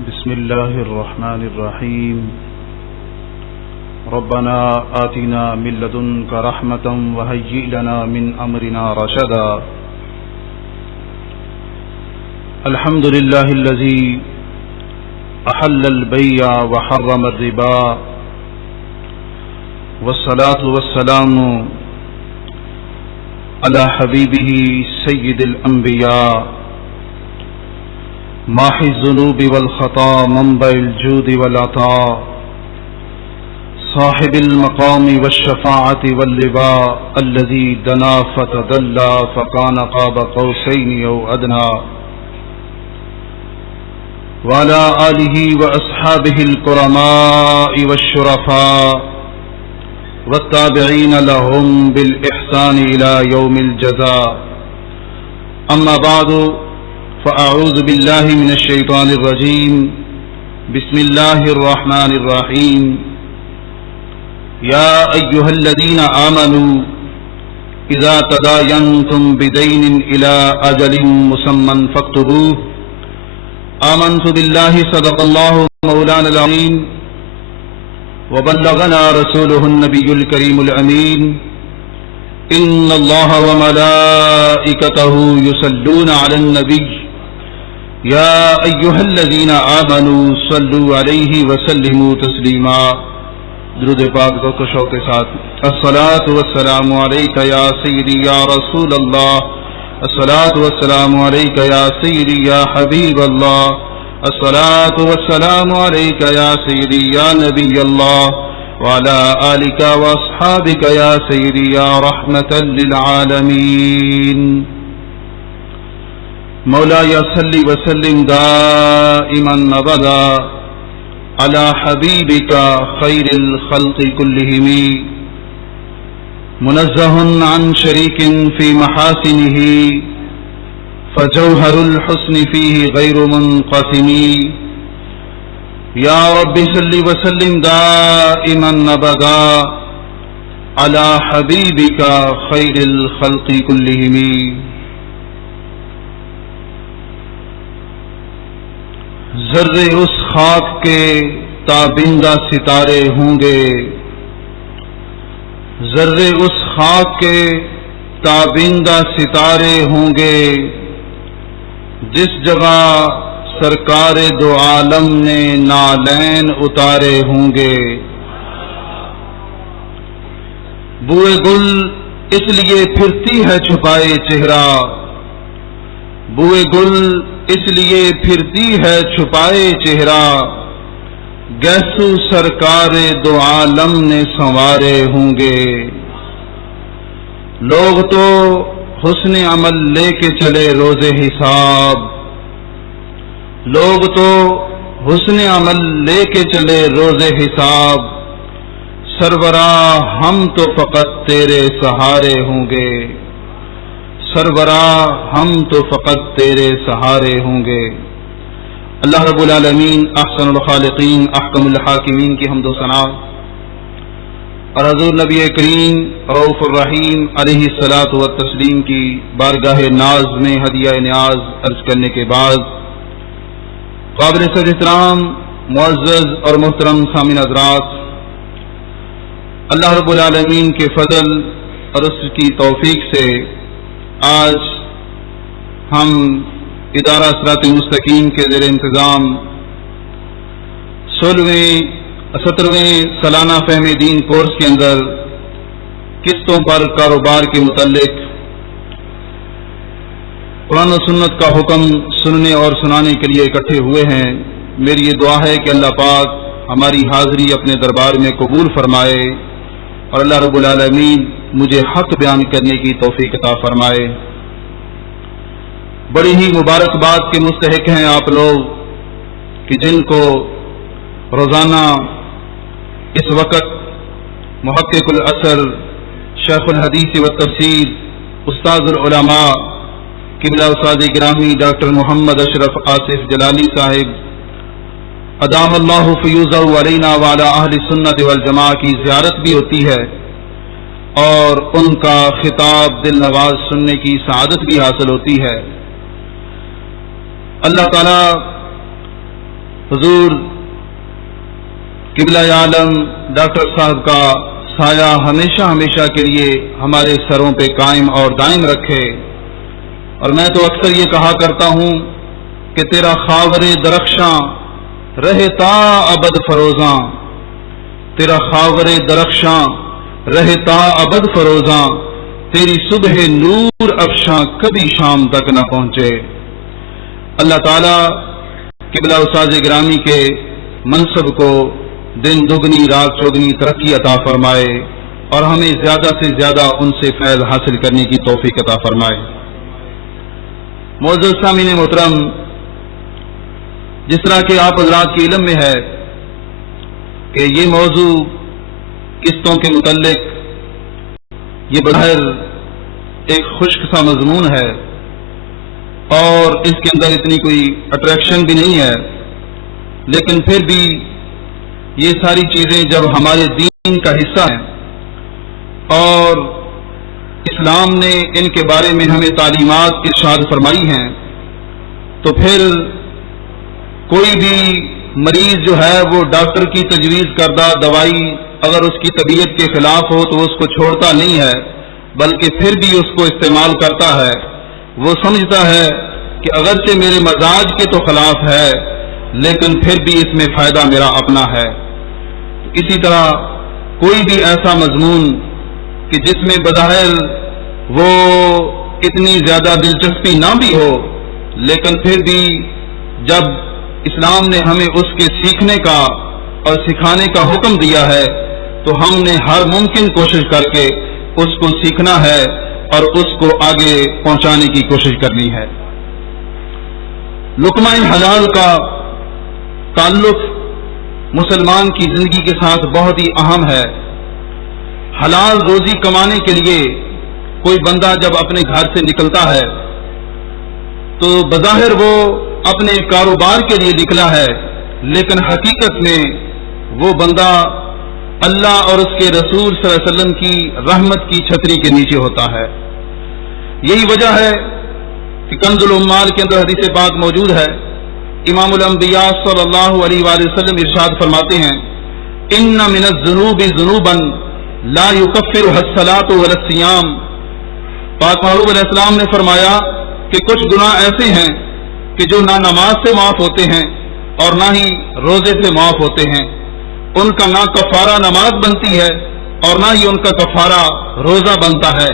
بسم الله الرحمن الرحيم ربنا آتنا من لدنك رحمة وهيئ لنا من أمرنا رشدا الحمد لله الذي أحل البيع وحرم الربا والصلاة والسلام على حبيبه سيد الأنبياء ماحي الذنوب والخطا منبع الجود والعطاء صاحب المقام والشفاعة واللواء الذي دنا فتدلى فكان قاب قوسين أو أدنى وعلى آله وأصحابه الكرماء والشرفاء والتابعين لهم بالإحسان إلى يوم الجزاء أما بعد فأعوذ بالله من الشيطان الرجيم بسم الله الرحمن الرحيم يا أيها الذين آمنوا إذا تداينتم بدين إلى أجل مسمى فاكتبوه آمنت بالله صدق الله مولانا العظيم وبلغنا رسوله النبي الكريم الأمين إن الله وملائكته يصلون على النبي يا أيها الذين آمنوا صلوا عليه وسلموا تسليما درود پاک ذوق و شوق کے ساتھ الصلاة والسلام علیک یا سیدی یا رسول اللہ الصلاة والسلام علیک یا سیدی یا حبیب اللہ الصلاة والسلام علیک یا سیدی یا نبی اللہ وعلى آلك وأصحابك يا سيدي يا رحمة للعالمين مولاي صل وسلم دائما أبدا على حبيبك خير الخلق كلهم منزه عن شريك في محاسنه فجوهر الحسن فيه غير منقسم یا رب صل وسلم دائما ابدا على حبیبک خیر الخلق کلہم ذرے اس خاک کے تابندہ ستارے ہوں گے ذرے اس خاک کے تابندہ ستارے ہوں گے جس جگہ سرکار دو عالم نے نالین اتارے ہوں گے بوئے گل اس لیے پھرتی ہے چھپائے چہرہ بوئے گل اس لیے پھرتی ہے چھپائے چہرہ گیسو سرکار دو عالم نے سنوارے ہوں گے لوگ تو حسن عمل لے کے چلے روز حساب لوگ تو حسن عمل لے کے چلے روز حساب سربراہ ہم تو فقط تیرے سہارے ہوں گے سربراہ ہم تو فقط تیرے سہارے ہوں گے اللہ رب العالمین احسن الخالقین احکم الحاکمین کی حمد و ثنا اور حضور نبی کریم رؤوف الرحیم علیہ الصلاۃ والتسلیم کی بارگاہ ناز میں ہدیہ نیاز عرض کرنے کے بعد قابل صد احترام معزز اور محترم سامعین حضرات اللہ رب العالمین کے فضل اور اس کی توفیق سے آج ہم ادارہ صراط مستقیم کے زیر انتظام 17ویں سالانہ فہم دین کورس کے اندر قسطوں پر کاروبار کے متعلق قرآن و سنت کا حکم سننے اور سنانے کے لیے اکٹھے ہوئے ہیں میری یہ دعا ہے کہ اللہ پاک ہماری حاضری اپنے دربار میں قبول فرمائے اور اللہ رب العالمین مجھے حق بیان کرنے کی توفیق عطا فرمائے بڑی ہی مبارکباد کے مستحق ہیں آپ لوگ کہ جن کو روزانہ اس وقت محقق الاثر شیخ الحدیث والتفسیر استاذ العلماء قبلہ استاد گرامی ڈاکٹر محمد اشرف آصف جلالی صاحب ادام اللہ فیوزہ علینا وعلی اہل سنت والجماعہ کی زیارت بھی ہوتی ہے اور ان کا خطاب دل نواز سننے کی سعادت بھی حاصل ہوتی ہے اللہ تعالیٰ حضور قبلہ عالم ڈاکٹر صاحب کا سایہ ہمیشہ ہمیشہ کے لیے ہمارے سروں پہ قائم اور دائم رکھے۔ اور میں تو اکثر یہ کہا کرتا ہوں کہ تیرا خاور درخشاں رہے تا ابد فروزاں، تیرا خاور درخشاں رہے تا ابد فروزاں، تیری صبح نور افشاں کبھی شام تک نہ پہنچے۔ اللہ تعالیٰ قبلہ استاذ گرامی کے منصب کو دن دگنی رات چوگنی ترقی عطا فرمائے اور ہمیں زیادہ سے زیادہ ان سے فیض حاصل کرنے کی توفیق عطا فرمائے۔ معزز سامعین محترم، جس طرح کہ آپ حضرات کے علم میں ہے کہ یہ موضوع قسطوں کے متعلق یہ بظاہر ایک خشک سا مضمون ہے اور اس کے اندر اتنی کوئی اٹریکشن بھی نہیں ہے، لیکن پھر بھی یہ ساری چیزیں جب ہمارے دین کا حصہ ہیں اور اسلام نے ان کے بارے میں ہمیں تعلیمات ارشاد فرمائی ہیں، تو پھر کوئی بھی مریض جو ہے وہ ڈاکٹر کی تجویز کردہ دوائی اگر اس کی طبیعت کے خلاف ہو تو اس کو چھوڑتا نہیں ہے، بلکہ پھر بھی اس کو استعمال کرتا ہے۔ وہ سمجھتا ہے کہ اگرچہ میرے مزاج کے تو خلاف ہے لیکن پھر بھی اس میں فائدہ میرا اپنا ہے۔ اسی طرح کوئی بھی ایسا مضمون کہ جس میں بظاہر وہ اتنی زیادہ دلچسپی نہ بھی ہو، لیکن پھر بھی جب اسلام نے ہمیں اس کے سیکھنے کا اور سکھانے کا حکم دیا ہے تو ہم نے ہر ممکن کوشش کر کے اس کو سیکھنا ہے اور اس کو آگے پہنچانے کی کوشش کرنی ہے۔ لقمہ حلال کا تعلق مسلمان کی زندگی کے ساتھ بہت ہی اہم ہے۔ حلال روزی کمانے کے لیے کوئی بندہ جب اپنے گھر سے نکلتا ہے تو بظاہر وہ اپنے کاروبار کے لیے نکلا ہے، لیکن حقیقت میں وہ بندہ اللہ اور اس کے رسول صلی اللہ علیہ وسلم کی رحمت کی چھتری کے نیچے ہوتا ہے۔ یہی وجہ ہے کہ کنز العمال کے اندر حدیث پاک موجود ہے، امام الانبیاء صلی اللہ علیہ وآلہ وسلم ارشاد فرماتے ہیں، ان من الذنوب ذنوبا لا یکفرها الصلاۃ ولا الصیام۔ پاک محبوب علیہ السلام نے فرمایا کہ کچھ گناہ ایسے ہیں کہ جو نہ نماز سے معاف ہوتے ہیں اور نہ ہی روزے سے معاف ہوتے ہیں، ان کا نہ کفارہ نماز بنتی ہے اور نہ ہی ان کا کفارہ روزہ بنتا ہے۔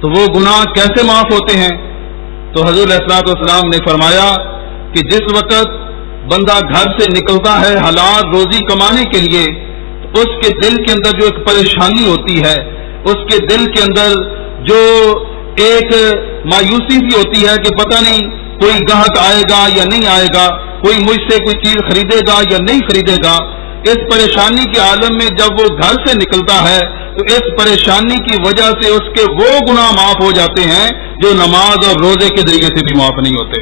تو وہ گناہ کیسے معاف ہوتے ہیں؟ تو حضور علیہ الصلوۃ والسلام نے فرمایا کہ جس وقت بندہ گھر سے نکلتا ہے حلال روزی کمانے کے لیے، تو اس کے دل کے اندر جو ایک پریشانی ہوتی ہے، اس کے دل کے اندر جو ایک مایوسی سی ہوتی ہے کہ پتہ نہیں کوئی گاہک آئے گا یا نہیں آئے گا، کوئی مجھ سے کوئی چیز خریدے گا یا نہیں خریدے گا، اس پریشانی کے عالم میں جب وہ گھر سے نکلتا ہے تو اس پریشانی کی وجہ سے اس کے وہ گناہ معاف ہو جاتے ہیں جو نماز اور روزے کے ذریعے سے بھی معاف نہیں ہوتے۔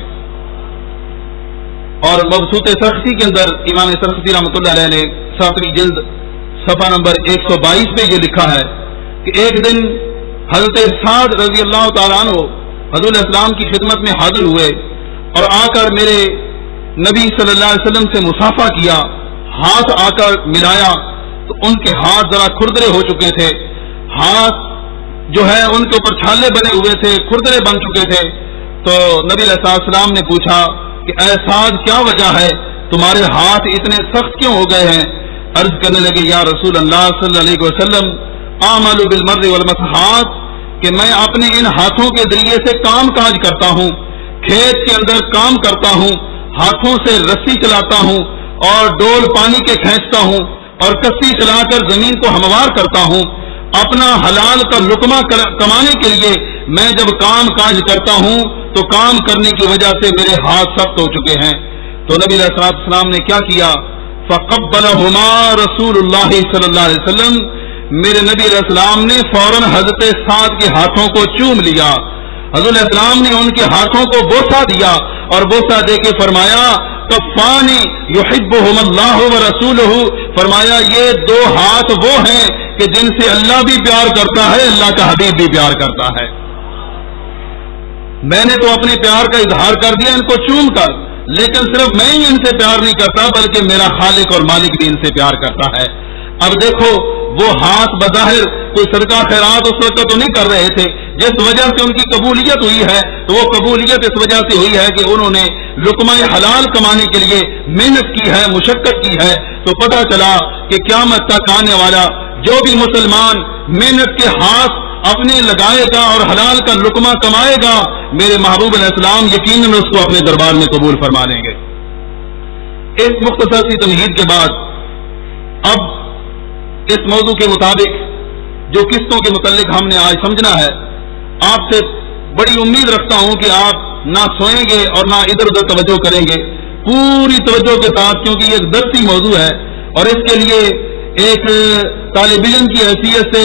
اور مبسوط سرخسی کے اندر امام سرخسی رحمۃ اللہ علیہ نے 7ویں جلد صفحہ نمبر 122 پہ یہ لکھا ہے کہ ایک دن حضرت سعد رضی اللہ تعالیٰ عنہ حضور السلام کی خدمت میں حاضر ہوئے اور آ کر میرے نبی صلی اللہ علیہ وسلم سے مصافحہ کیا، ہاتھ آ کر ملایا تو ان کے ہاتھ ذرا کھردرے ہو چکے تھے، ہاتھ جو ہے ان کے اوپر چھالے بنے ہوئے تھے، کھردرے بن چکے تھے۔ تو نبی علیہ السلام نے پوچھا کہ اے سعد کیا وجہ ہے، تمہارے ہاتھ اتنے سخت کیوں ہو گئے ہیں؟ عرض کرنے لگے یا رسول اللہ صلی اللہ علیہ وسلم اعمل بالمر والمسحات، کہ میں اپنے ان ہاتھوں کے ذریعے سے کام کاج کرتا ہوں، کھیت کے اندر کام کرتا ہوں، ہاتھوں سے رسی چلاتا ہوں اور ڈول پانی کے کھینچتا ہوں اور کسی چلا کر زمین کو ہموار کرتا ہوں۔ اپنا حلال کا لقمہ کمانے کے لیے میں جب کام کاج کرتا ہوں تو کام کرنے کی وجہ سے میرے ہاتھ سخت ہو چکے ہیں۔ تو نبی علیہ السلام نے کیا کیا؟ فقبلہما رسول اللہ صلی اللہ علیہ وسلم، میرے نبی علیہ السلام نے فوراً حضرت سعد کے ہاتھوں کو چوم لیا۔ حضور علیہ السلام نے ان کے ہاتھوں کو بوسہ دیا اور بوسہ دے کے فرمایا کفانی یحبہم اللہ ورسولہ، فرمایا یہ دو ہاتھ وہ ہیں کہ جن سے اللہ بھی پیار کرتا ہے، اللہ کا حبیب بھی پیار کرتا ہے۔ میں نے تو اپنے پیار کا اظہار کر دیا ان کو چوم کر، لیکن صرف میں ہی ان سے پیار نہیں کرتا بلکہ میرا خالق اور مالک بھی ان سے پیار کرتا ہے۔ اب دیکھو وہ ہاتھ بظاہر کوئی صدقہ خیرات اس وقت تو نہیں کر رہے تھے، جس وجہ سے ان کی قبولیت ہوئی ہے تو وہ قبولیت اس وجہ سے ہوئی ہے کہ انہوں نے لقمہ حلال کمانے کے لیے محنت کی ہے، مشقت کی ہے۔ تو پتہ چلا کہ قیامت تک آنے والا جو بھی مسلمان محنت کے ہاتھ اپنے لگائے گا اور حلال کا لقمہ کمائے گا، میرے محبوب علیہ السلام یقیناً اس کو اپنے دربار میں قبول فرما لیں گے۔ اس مختصر سی تمہید کے بعد اب اس موضوع کے مطابق جو قسطوں کے متعلق ہم نے آج سمجھنا ہے، آپ سے بڑی امید رکھتا ہوں کہ آپ نہ سوئیں گے اور نہ ادھر ادھر توجہ کریں گے، پوری توجہ کے ساتھ، کیونکہ یہ ایک درسی موضوع ہے اور اس کے لیے ایک طالب علم کی حیثیت سے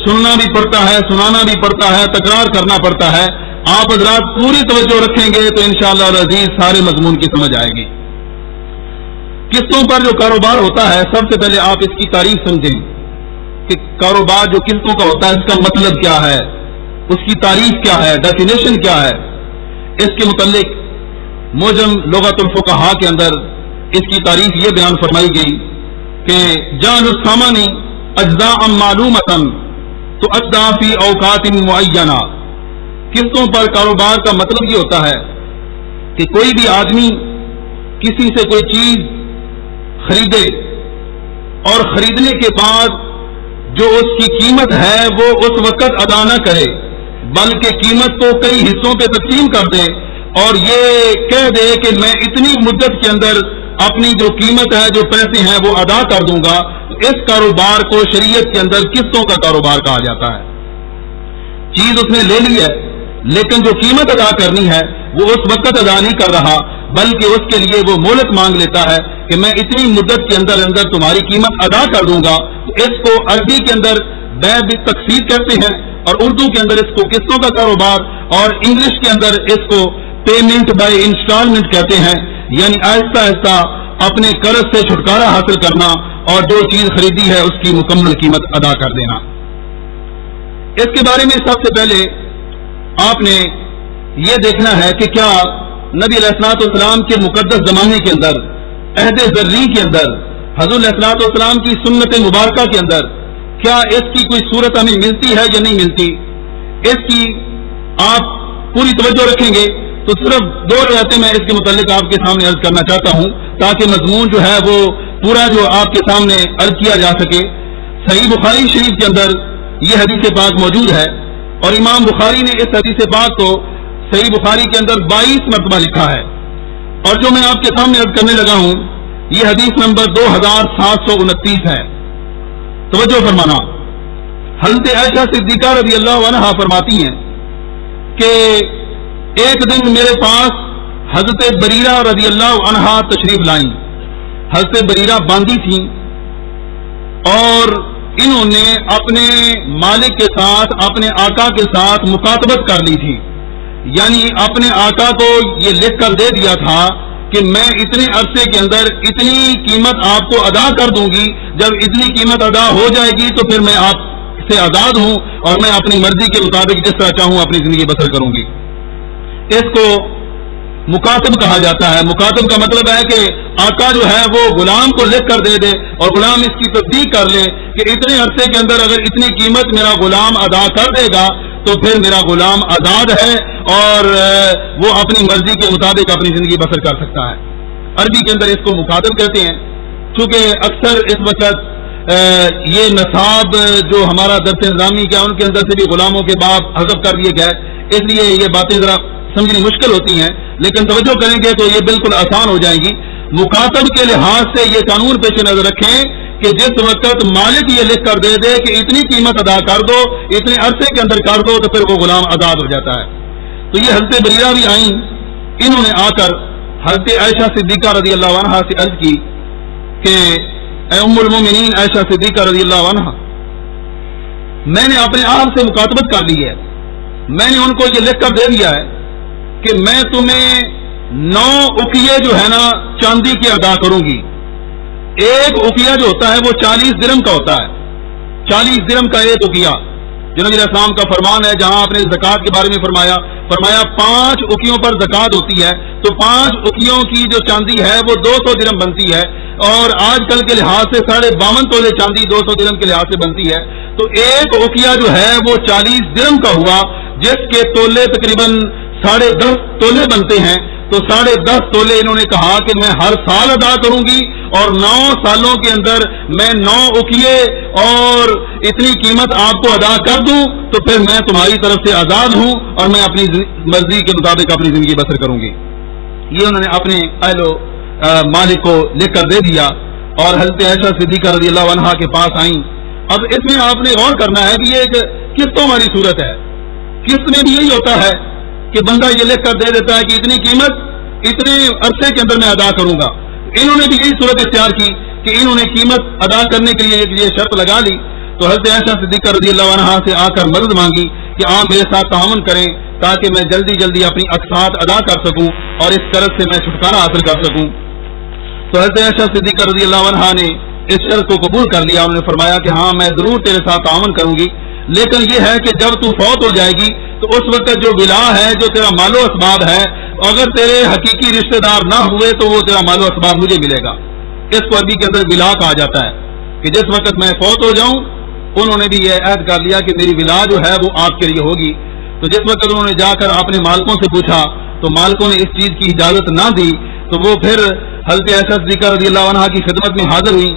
سننا بھی پڑتا ہے، سنانا بھی پڑتا ہے، تکرار کرنا پڑتا ہے۔ آپ حضرات پوری توجہ رکھیں گے تو انشاءاللہ العزیز سارے مضمون کی سمجھ آئے گی۔ قسطوں پر جو کاروبار ہوتا ہے، سب سے پہلے آپ اس کی تعریف سمجھیں کہ کاروبار جو قسطوں کا ہوتا ہے اس کا مطلب کیا ہے، اس کی تعریف کیا ہے، ڈیفینیشن کیا ہے۔ اس کے متعلق معجم لغت الفقہاء کے اندر اس کی تعریف یہ بیان فرمائی گئی کہ جعل الثمن اجزاء معلومۃ تؤدى فی اوقات معینہ۔ قسطوں پر کاروبار کا مطلب یہ ہوتا ہے کہ کوئی بھی آدمی کسی سے کوئی چیز خریدے اور خریدنے کے بعد جو اس کی قیمت ہے وہ اس وقت ادا نہ کرے، بلکہ قیمت کو کئی حصوں پہ تقسیم کر دے اور یہ کہہ دے کہ میں اتنی مدت کے اندر اپنی جو قیمت ہے، جو پیسے ہیں وہ ادا کر دوں گا۔ اس کاروبار کو شریعت کے اندر قسطوں کا کاروبار کہا جاتا ہے۔ چیز اس نے لے لی ہے لیکن جو قیمت ادا کرنی ہے وہ اس وقت ادا نہیں کر رہا، بلکہ اس کے لیے وہ مہلت مانگ لیتا ہے کہ میں اتنی مدت کے اندر اندر تمہاری قیمت ادا کر دوں گا۔ اس کو عربی کے اندر بیع بالتقسیط کہتے ہیں اور اردو کے اندر اس کو قسطوں کا کاروبار اور انگلش کے اندر اس کو پیمنٹ بائی انسٹالمنٹ کہتے ہیں، یعنی آہستہ آہستہ اپنے قرض سے چھٹکارا حاصل کرنا اور جو چیز خریدی ہے اس کی مکمل قیمت ادا کر دینا۔ اس کے بارے میں سب سے پہلے آپ نے یہ دیکھنا ہے کہ کیا نبی علیہ الصلوۃ والسلام کے مقدس زمانے کے اندر، عہد ذری کے اندر، حضور علیہ الصلوۃ والسلام کی سنت مبارکہ کے اندر کیا اس کی کوئی صورت ہمیں ملتی ہے یا نہیں ملتی۔ اس کی آپ پوری توجہ رکھیں گے تو صرف دو روایتیں میں اس کے متعلق آپ کے سامنے عرض کرنا چاہتا ہوں تاکہ مضمون جو ہے وہ پورا جو آپ کے سامنے عرض کیا جا سکے۔ صحیح بخاری شریف کے اندر یہ حدیث پاک موجود ہے اور امام بخاری نے اس حدیث پاک کو صحیح بخاری کے اندر 22 مرتبہ لکھا ہے، اور جو میں آپ کے سامنے عرض کرنے لگا ہوں یہ حدیث نمبر 2729 ہے۔ توجہ فرمانا، حضرت عائشہ صدیقہ رضی اللہ عنہا فرماتی ہیں کہ ایک دن میرے پاس حضرت بریرہ رضی اللہ عنہا تشریف لائیں۔ حضرت بریرہ باندی تھیں اور انہوں نے اپنے مالک کے ساتھ، اپنے آقا کے ساتھ مکاتبت کر لی تھی، یعنی اپنے آقا کو یہ لکھ کر دے دیا تھا کہ میں اتنے عرصے کے اندر اتنی قیمت آپ کو ادا کر دوں گی، جب اتنی قیمت ادا ہو جائے گی تو پھر میں آپ سے آزاد ہوں اور میں اپنی مرضی کے مطابق جس طرح چاہوں اپنی زندگی بسر کروں گی۔ اس کو مکاتب کہا جاتا ہے۔ مکاتب کا مطلب ہے کہ آقا جو ہے وہ غلام کو لکھ کر دے دے اور غلام اس کی تصدیق کر لے کہ اتنے عرصے کے اندر اگر اتنی قیمت میرا غلام ادا کر دے گا تو پھر میرا غلام آزاد ہے اور وہ اپنی مرضی کے مطابق اپنی زندگی بسر کر سکتا ہے۔ عربی کے اندر اس کو مکاتب کہتے ہیں۔ چونکہ اکثر اس وقت یہ نصاب جو ہمارا درس نظامی کا ان کے اندر سے بھی غلاموں کے باب حذف کر دیے گئے، اس لیے یہ باتیں ذرا سمجھنی مشکل ہوتی ہیں، لیکن توجہ کریں گے تو یہ بالکل آسان ہو جائیں گی۔ مکاتب کے لحاظ سے یہ قانون پیش نظر رکھیں کہ جس وقت مالک یہ لکھ کر دے دے کہ اتنی قیمت ادا کر دو، اتنے عرصے کے اندر کر دو، تو پھر وہ غلام آزاد ہو جاتا ہے۔ تو یہ حضرت بریرہ بھی آئیں، انہوں نے آ کر حضرت عائشہ صدیقہ رضی اللہ عنہا سے عرض کی کہ اے ام المومنین عائشہ صدیقہ رضی اللہ عنہا، میں نے اپنے آپ سے مکاتبت کر لی ہے، میں نے ان کو یہ لکھ کر دے دیا ہے کہ میں تمہیں 9 اقیے جو ہے نا چاندی کے ادا کروں گی۔ ایک اقیہ جو ہوتا ہے وہ 40 درہم کا ہوتا ہے، 40 درہم کا ایک اقیہ، جو نبی علیہ السلام کا فرمان ہے، جہاں آپ نے زکوٰۃ کے بارے میں فرمایا 5 اکیوں پر زکوٰۃ ہوتی ہے، تو 5 اکیوں کی جو چاندی ہے وہ 200 درہم بنتی ہے، اور آج کل کے لحاظ سے 52.5 تولے چاندی 200 درہم کے لحاظ سے بنتی ہے، تو ایک اکیا جو ہے وہ 40 درہم کا ہوا، جس کے تولے تقریباً 10.5 تولے بنتے ہیں۔ تو 10.5 تولے انہوں نے کہا کہ میں ہر سال ادا کروں گی، اور 9 سالوں کے اندر میں 9 اکیے اور اتنی قیمت آپ کو ادا کر دوں تو پھر میں تمہاری طرف سے آزاد ہوں اور میں اپنی مرضی کے مطابق اپنی زندگی بسر کروں گی۔ یہ انہوں نے اپنے اہل و مالک کو لکھ کر دے دیا، اور حضرت عائشہ صدیقہ رضی اللہ عنہا کے پاس آئیں۔ اب اس میں آپ نے غور کرنا ہے کہ یہ ایک قسطوں والی صورت ہے۔ قسط میں بھی یہی ہوتا ہے کہ بندہ یہ لکھ کر دے دیتا ہے کہ اتنی قیمت اتنے عرصے کے اندر میں ادا کروں گا۔ انہوں نے بھی یہی صورت اختیار کی کہ انہوں نے قیمت ادا کرنے کے لیے یہ شرط لگا لی، تو حضرت عائشہ صدیقہ رضی اللہ عنہا سے آ کر مدد مانگی کہ آپ میرے ساتھ تعاون کریں تاکہ میں جلدی جلدی اپنی اقساط ادا کر سکوں اور اس قرض سے میں چھٹکارا حاصل کر سکوں۔ تو حضرت عائشہ صدیقہ رضی اللہ عنہا نے اس شرط کو قبول کر لیا۔ انہوں نے فرمایا کہ ہاں میں ضرور تیرے ساتھ تعاون کروں گی، لیکن یہ ہے کہ جب تو فوت ہو جائے گی تو اس وقت جو ولا ہے، جو تیرا مال و اسباب ہے، اگر تیرے حقیقی رشتہ دار نہ ہوئے تو وہ تیرا مال و اسباب مجھے ملے گا۔ اس کو عربی کے اندر ولا کہا جاتا ہے کہ جس وقت میں فوت ہو جاؤں، انہوں نے بھی یہ عہد کر لیا کہ میری ولا جو ہے وہ آپ کے لیے ہوگی۔ تو جس وقت انہوں نے جا کر اپنے مالکوں سے پوچھا تو مالکوں نے اس چیز کی اجازت نہ دی، تو وہ پھر حضرت عائشہ صدیقہ رضی اللہ عنہا کی خدمت میں حاضر ہوئی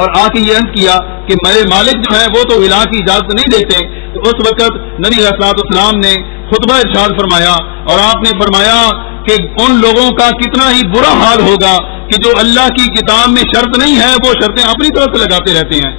اور آ کے یہ عرض کیا کہ میرے مالک جو ہے وہ تو ولا کی اجازت نہیں دیتے۔ تو اس وقت نبی علیہ الصلوۃ والسلام نے خطبہ ارشاد فرمایا، اور آپ نے فرمایا کہ ان لوگوں کا کتنا ہی برا حال ہوگا کہ جو اللہ کی کتاب میں شرط نہیں ہے وہ شرطیں اپنی طرف سے لگاتے رہتے ہیں۔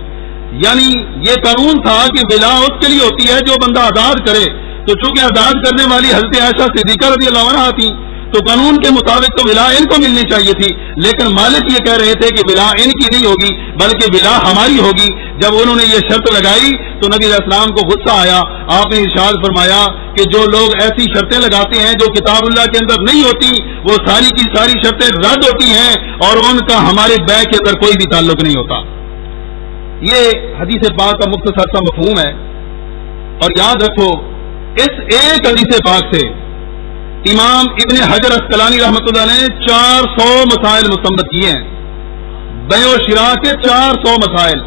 یعنی یہ قانون تھا کہ ولا اس کے لیے ہوتی ہے جو بندہ آزاد کرے، تو چونکہ آزاد کرنے والی حضرت عائشہ صدیقہ رضی اللہ عنہا تھی تو قانون کے مطابق تو ولا ان کو ملنی چاہیے تھی، لیکن مالک یہ کہہ رہے تھے کہ ولا ان کی نہیں ہوگی بلکہ ولا ہماری ہوگی۔ جب انہوں نے یہ شرط لگائی تو نبی علیہ السلام کو غصہ آیا۔ آپ نے ارشاد فرمایا کہ جو لوگ ایسی شرطیں لگاتے ہیں جو کتاب اللہ کے اندر نہیں ہوتی، وہ ساری کی ساری شرطیں رد ہوتی ہیں اور ان کا ہمارے بیع کے اندر کوئی بھی تعلق نہیں ہوتا۔ یہ حدیث پاک کا مختصر سا مفہوم ہے، اور یاد رکھو اس ایک حدیث پاک سے امام ابن حجر اسقلانی رحمۃ اللہ نے 400 مسائل مستنبط کیے ہیں، بیع و شراء کے 400 مسائل،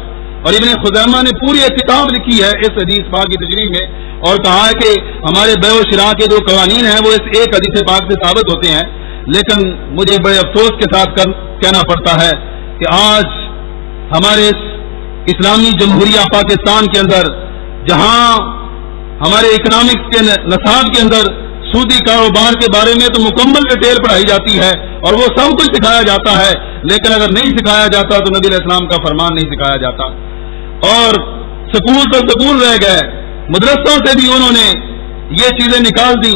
اور ابن خزیمہ نے پوری ایک کتاب لکھی ہے اس حدیث پاک کی تشریح میں، اور کہا ہے کہ ہمارے بیع و شراء کے جو قوانین ہیں وہ اس ایک حدیث پاک سے ثابت ہوتے ہیں۔ لیکن مجھے بڑے افسوس کے ساتھ کہنا پڑتا ہے کہ آج ہمارے اسلامی جمہوریہ پاکستان کے اندر، جہاں ہمارے اکنامکس کے نصاب کے اندر سودی کاروبار کے بارے میں تو مکمل ڈیٹیل پڑھائی جاتی ہے اور وہ سب کچھ سکھایا جاتا ہے، لیکن اگر نہیں سکھایا جاتا تو نبی علیہ السلام کا فرمان نہیں سکھایا جاتا، اور سکول تو سکول رہ گئے، مدرسوں سے بھی انہوں نے یہ چیزیں نکال دی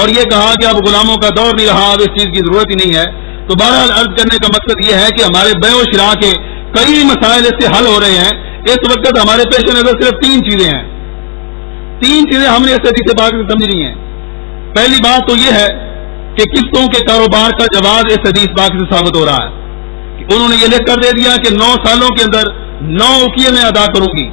اور یہ کہا کہ اب غلاموں کا دور نہیں رہا، اب اس چیز کی ضرورت ہی نہیں ہے۔ تو بہرحال عرض کرنے کا مقصد یہ ہے کہ ہمارے بیع و شراء کے کئی مسائل اس سے حل ہو رہے ہیں۔ اس وقت ہمارے پیش نظر صرف 3 چیزیں ہیں، 3 چیزیں ہم نے اس حدیث پاک سے سمجھنی ہیں۔ پہلی بات تو یہ ہے کہ قسطوں کے کاروبار کا جواز اس حدیث پاک سے ثابت ہو رہا ہے کہ انہوں نے یہ لکھ کر دے دیا کہ 9 سالوں کے اندر 9 اکیے میں ادا کروں گی۔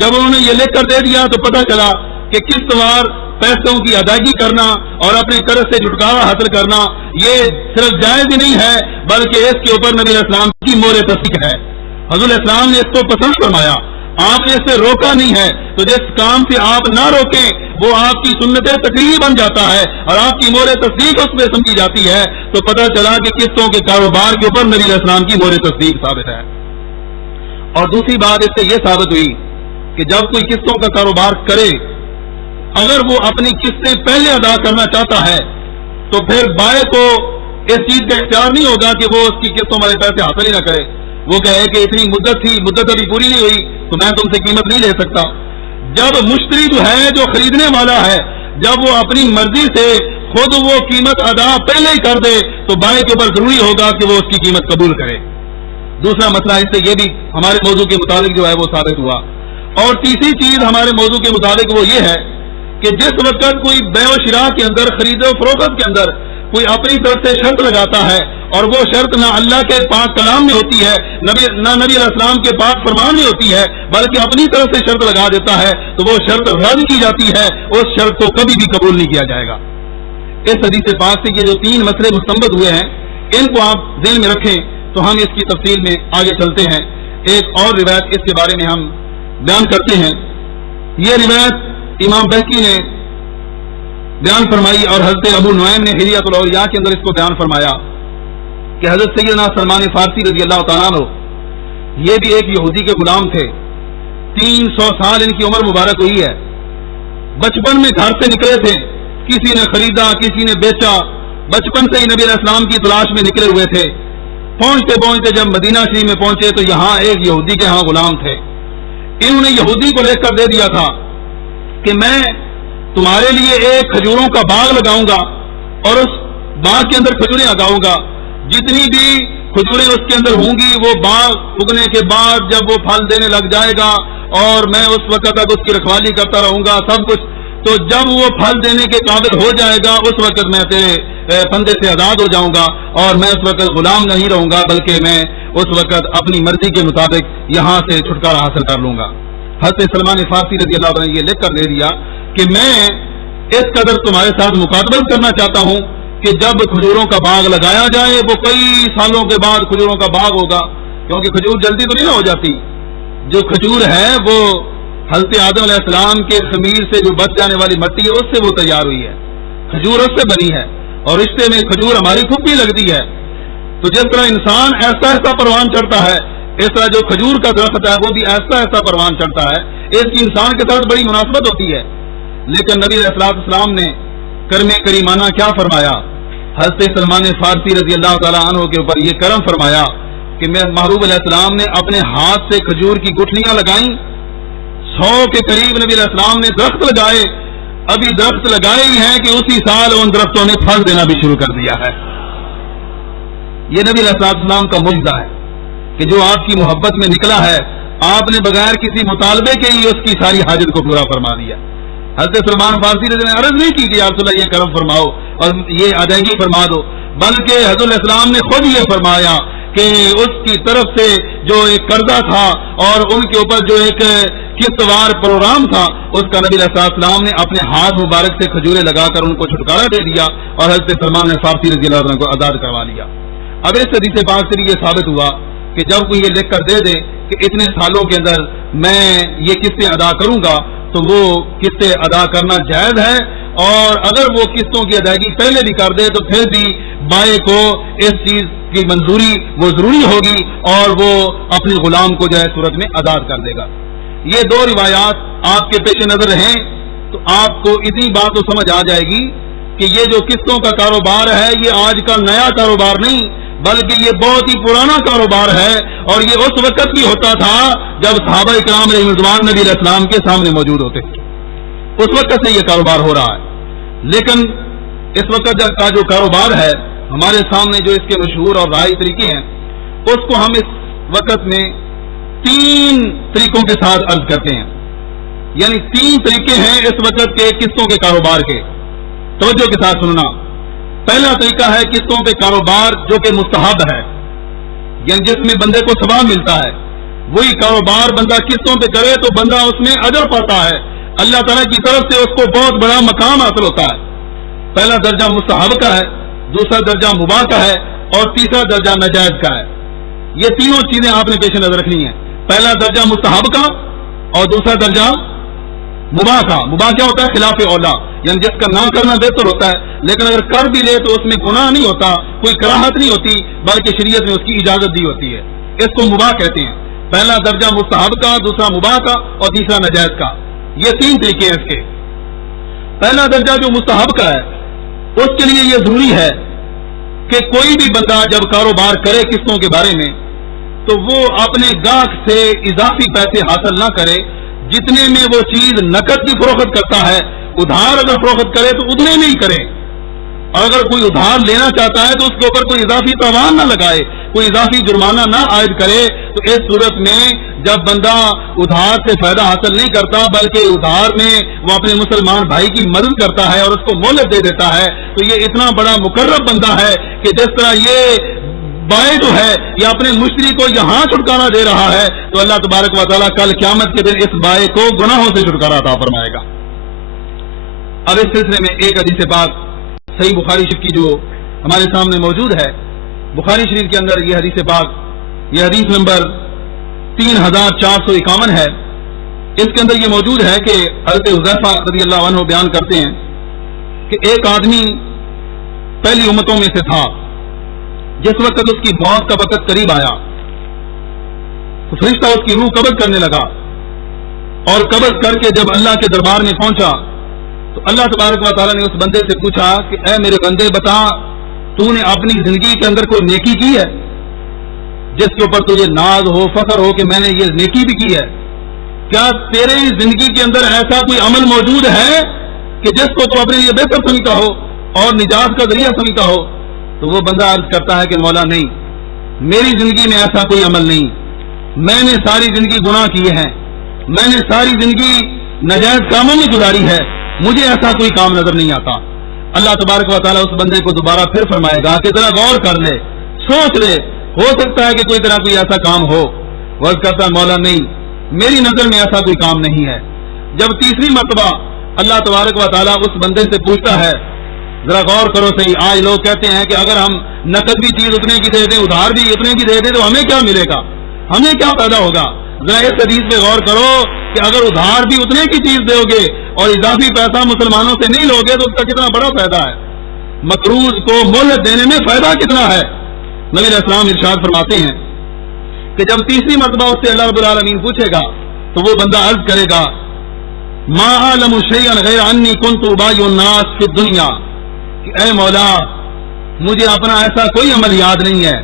جب انہوں نے یہ لکھ کر دے دیا تو پتہ چلا کہ قسط وار پیسوں کی ادائیگی کرنا اور اپنے قرض سے چھٹکارا حاصل کرنا یہ صرف جائز ہی نہیں ہے بلکہ اس کے اوپر نبی علیہ السلام کی مہر تصدیق ہے۔ حضور السلام نے اس کو پسند فرمایا، آپ نے اس سے روکا نہیں ہے، تو جس کام سے آپ نہ روکیں وہ آپ کی سنت تقریر بن جاتا ہے اور آپ کی مہر تصدیق اس میں سمجھی جاتی ہے۔ تو پتہ چلا کہ قسطوں کے کاروبار کے اوپر نبی علیہ السلام کی مہر تصدیق ثابت ہے۔ اور دوسری بات اس سے یہ ثابت ہوئی کہ جب کوئی قسطوں کا کاروبار کرے، اگر وہ اپنی قسطیں پہلے ادا کرنا چاہتا ہے تو پھر بائع کو اس چیز کا اختیار نہیں ہوگا کہ وہ اس کی قسطوں والے پیسے حاصل ہی نہ کرے، وہ کہے کہ اتنی مدت تھی، مدت ابھی پوری نہیں ہوئی تو میں تم سے قیمت نہیں لے سکتا۔ جب مشتری جو ہے، جو خریدنے والا ہے، جب وہ اپنی مرضی سے خود وہ قیمت ادا پہلے ہی کر دے تو بائع کے اوپر ضروری ہوگا کہ وہ اس کی قیمت قبول کرے۔ دوسرا مسئلہ اس سے یہ بھی ہمارے موضوع کے مطابق جو ہے وہ ثابت ہوا۔ اور تیسری چیز ہمارے موضوع کے مطابق وہ یہ ہے کہ جس وقت کوئی بیع و شراء کے اندر، خرید و فروخت کے اندر کوئی اپنی طرف سے شرط لگاتا ہے اور وہ شرط نہ اللہ کے پاک کلام میں ہوتی ہے نہ نبی علیہ السلام کے پاک فرمان میں ہوتی ہے بلکہ اپنی طرف سے شرط لگا دیتا ہے تو وہ شرط رد کی جاتی ہے، اس شرط کو کبھی بھی قبول نہیں کیا جائے گا۔ اس حدیث پاک سے یہ جو 3 مسئلے مستنبط ہوئے ہیں ان کو آپ ذہن میں رکھیں تو ہم اس کی تفصیل میں آگے چلتے ہیں۔ ایک اور روایت اس کے بارے میں ہم بیان کرتے ہیں۔ یہ روایت امام بہقی نے بیان فرمائی اور حضرت ابو نعیم نے حلیۃ الاولیاء کے اندر اس کو بیان فرمایا کہ حضرت سیدنا سلمان فارسی رضی اللہ تعالیٰ عنہ یہ بھی ایک یہودی کے غلام تھے، 300 سال ان کی عمر مبارک ہوئی ہے۔ بچپن میں گھر سے نکلے تھے، کسی نے خریدا کسی نے بیچا، بچپن سے ہی نبی علیہ السلام کی تلاش میں نکلے ہوئے تھے۔ پہنچتے پہنچتے جب مدینہ شریف میں پہنچے تو یہاں ایک یہودی کے ہاں غلام تھے۔ انہوں نے یہودی کو لے کر دے دیا تھا کہ میں تمہارے لیے ایک کھجوروں کا باغ لگاؤں گا اور اس باغ کے اندر کھجوریں اگاؤں گا، جتنی بھی کھجوریں اس کے اندر ہوں گی وہ باغ اگنے کے بعد جب وہ پھل دینے لگ جائے گا اور میں اس وقت تک اس کی رکھوالی کرتا رہوں گا سب کچھ، تو جب وہ پھل دینے کے قابل ہو جائے گا اس وقت میں تیرے پندے سے آزاد ہو جاؤں گا اور میں اس وقت غلام نہیں رہوں گا بلکہ میں اس وقت اپنی مرضی کے مطابق یہاں سے چھٹکارا حاصل کر لوں گا۔ حضرت سلمان فارسی رضی اللہ عنہ نے یہ لکھ کر دے دیا کہ میں اس قدر تمہارے ساتھ مقابلت کرنا چاہتا ہوں کہ جب کھجوروں کا باغ لگایا جائے وہ کئی سالوں کے بعد کھجوروں کا باغ ہوگا، کیونکہ کھجور جلدی تو نہیں نہ ہو جاتی۔ جو کھجور ہے وہ حضرت آدم علیہ السلام کے خمیر سے جو بچ جانے والی مٹی ہے اس سے وہ تیار ہوئی ہے، کھجور اس سے بنی ہے اور رشتے میں کھجور ہماری پھوپھی لگتی ہے۔ تو جس طرح انسان ایسا ایسا پروان چڑھتا ہے اس طرح جو کھجور کا درخت ہے وہ بھی ایسا ایسا پروان چڑھتا ہے، اس کی انسان کے ساتھ بڑی مناسبت ہوتی ہے۔ لیکن نبی علیہ السلام نے کرم کریمانہ کیا فرمایا؟ حضرت سلمان فارسی رضی اللہ تعالیٰ عنہ کے اوپر یہ کرم فرمایا کہ محبوب علیہ السلام نے اپنے ہاتھ سے کھجور کی گٹھلیاں لگائیں، 100 کے قریب نبی علیہ السلام نے درخت لگائے، ابھی درخت لگائے ہی ہیں کہ اسی سال ان درختوں نے پھل دینا بھی شروع کر دیا ہے۔ یہ نبی علیہ السلام کا معجزہ ہے کہ جو آپ کی محبت میں نکلا ہے آپ نے بغیر کسی مطالبے کے ہی اس کی ساری حاجت کو پورا فرما دیا۔ حضرت سلمان فارسی نے عرض نہیں کی کہ یا رسول اللہ یہ کرم فرماؤ اور یہ ادائیگی فرما دو، بلکہ حضرت علیہ السلام نے خود یہ فرمایا کہ اس کی طرف سے جو ایک قرضہ تھا اور ان کے اوپر جو ایک قسط وار پروگرام تھا اس کا نبی علیہ السلام نے اپنے ہاتھ مبارک سے کھجورے لگا کر ان کو چھٹکارا دے دیا اور حضرت سلمان فارسی رضی اللہ عنہ کو آزاد کروا لیا۔ اب اس حدیث پاک سے یہ ثابت ہوا کہ جب کوئی یہ لکھ کر دے دے کہ اتنے سالوں کے اندر میں یہ قسطیں ادا کروں گا تو وہ قسطیں ادا کرنا جائز ہے، اور اگر وہ قسطوں کی ادائیگی پہلے بھی کر دے تو پھر بھی بائیں کو اس چیز کی منظوری وہ ضروری ہوگی اور وہ اپنے غلام کو جو ہے صورت میں آزاد کر دے گا۔ یہ 2 روایات آپ کے پیش نظر رہیں تو آپ کو اتنی بات تو سمجھ آ جائے گی کہ یہ جو قسطوں کا کاروبار ہے یہ آج کا نیا کاروبار نہیں بلکہ یہ بہت ہی پرانا کاروبار ہے، اور یہ اس وقت بھی ہوتا تھا جب صحابہ کرام علیہ رضوان نبی علیہ السلام کے سامنے موجود ہوتے تھے، اس وقت سے یہ کاروبار ہو رہا ہے۔ لیکن اس وقت کا جو کاروبار ہے ہمارے سامنے جو اس کے مشہور اور رائج طریقے ہیں اس کو ہم اس وقت میں 3 طریقوں کے ساتھ عرض کرتے ہیں، یعنی 3 طریقے ہیں اس وقت کے قسطوں کے کاروبار کے۔ توجہ کے ساتھ سننا۔ پہلا طریقہ ہے قسطوں پہ کاروبار جو کہ مستحب ہے، یعنی جس میں بندے کو ثواب ملتا ہے، وہی کاروبار بندہ قسطوں پہ کرے تو بندہ اس میں اجر پاتا ہے، اللہ تعالیٰ کی طرف سے اس کو بہت بڑا مقام حاصل ہوتا ہے۔ پہلا درجہ مستحب کا ہے، دوسرا درجہ مباح کا ہے اور تیسرا درجہ ناجائز کا ہے۔ یہ تینوں چیزیں آپ نے پیش نظر رکھنی ہیں، پہلا درجہ مستحب کا اور دوسرا درجہ مباح کا۔ مباح کیا ہوتا ہے؟ خلاف اولا، یعنی جس کا نہ کرنا بہتر ہوتا ہے، لیکن اگر کر بھی لے تو اس میں گناہ نہیں ہوتا، کوئی کراہت نہیں ہوتی، بلکہ شریعت نے اس کی اجازت دی ہوتی ہے، اس کو مباح کہتے ہیں۔ پہلا درجہ مستحب کا، دوسرا مباح کا اور تیسرا ناجائز کا۔ یہ 3 طریقے ہیں اس کے۔ پہلا درجہ جو مستحب کا ہے اس کے لیے یہ ضروری ہے کہ کوئی بھی بندہ جب کاروبار کرے قسطوں کے بارے میں تو وہ اپنے گاہک سے اضافی پیسے حاصل نہ کرے، جتنے میں وہ چیز نقد کی فروخت کرتا ہے ادھار اگر فروخت کرے تو اتنے میں ہی کرے، اور اگر کوئی ادھار لینا چاہتا ہے تو اس کے اوپر کوئی اضافی تاوان نہ لگائے، کوئی اضافی جرمانہ نہ عائد کرے۔ تو اس صورت میں جب بندہ ادھار سے فائدہ حاصل نہیں کرتا بلکہ ادھار میں وہ اپنے مسلمان بھائی کی مدد کرتا ہے اور اس کو مہلت دے دیتا ہے تو یہ اتنا بڑا مقرب بندہ ہے کہ جس طرح یہ بائع جو ہے یہ اپنے مشتری کو یہاں چھٹکارا دے رہا ہے تو اللہ تبارک و تعالیٰ کل قیامت کے دن اس بائع کو گناہوں سے چھٹکارا عطا فرمائے گا۔ اب اس سلسلے میں ایک حدیث پاک صحیح بخاری شریف کی جو ہمارے سامنے موجود ہے، بخاری شریف کے اندر یہ حدیث پاک، یہ حدیث نمبر 3451 ہے۔ اس کے اندر یہ موجود ہے کہ حضرت حذیفہ رضی اللہ عنہ بیان کرتے ہیں کہ ایک آدمی پہلی امتوں میں سے تھا، جس وقت اس کی موت کا وقت قریب آیا تو فرشتہ اس کی روح قبض کرنے لگا، اور قبض کر کے جب اللہ کے دربار میں پہنچا تو اللہ تبارک و تعالیٰ نے اس بندے سے پوچھا کہ اے میرے بندے بتا، تو نے اپنی زندگی کے اندر کوئی نیکی کی ہے جس کے اوپر تجھے ناز ہو، فخر ہو کہ میں نے یہ نیکی بھی کی ہے؟ کیا تیرے زندگی کے اندر ایسا کوئی عمل موجود ہے کہ جس کو تو اپنے لیے بہتر سمجھتا ہو اور نجات کا ذریعہ سمجھتا ہو؟ تو وہ بندہ عرض کرتا ہے کہ مولا نہیں، میری زندگی میں ایسا کوئی عمل نہیں، میں نے ساری زندگی گناہ کیے ہیں، میں نے ساری زندگی ناجائز کاموں میں گزاری ہے، مجھے ایسا کوئی کام نظر نہیں آتا۔ اللہ تبارک و تعالیٰ اس بندے کو دوبارہ پھر فرمائے گا کہ ذرا غور کر لے، سوچ لے، ہو سکتا ہے کہ کوئی طرح کوئی ایسا کام ہو۔ وہ کہتا ہے مولا نہیں، میری نظر میں ایسا کوئی کام نہیں ہے۔ جب تیسری مرتبہ اللہ تبارک و تعالیٰ اس بندے سے پوچھتا ہے، ذرا غور کرو صحیح، آج لوگ کہتے ہیں کہ اگر ہم نقد بھی چیز اتنے کی دے دیں، ادھار بھی اتنے کی دے دیں تو ہمیں کیا ملے گا، ہمیں کیا پیدا ہوگا؟ ذرا اس حدیث پہ غور کرو کہ اگر ادھار بھی اتنے کی چیز دو گے اور اضافی پیسہ مسلمانوں سے نہیں لوگے تو اس کا کتنا بڑا فائدہ ہے، مقروض کو مہلت دینے میں فائدہ کتنا ہے۔ نبی علیہ السلام ارشاد فرماتے ہیں کہ جب تیسری مرتبہ اس سے اللہ رب العالمین پوچھے گا تو وہ بندہ عرض کرے گا ما اعلم شیئا غیر انی کنت ابایع الناس فی الدنیا، کہ اے مولا مجھے اپنا ایسا کوئی عمل یاد نہیں ہے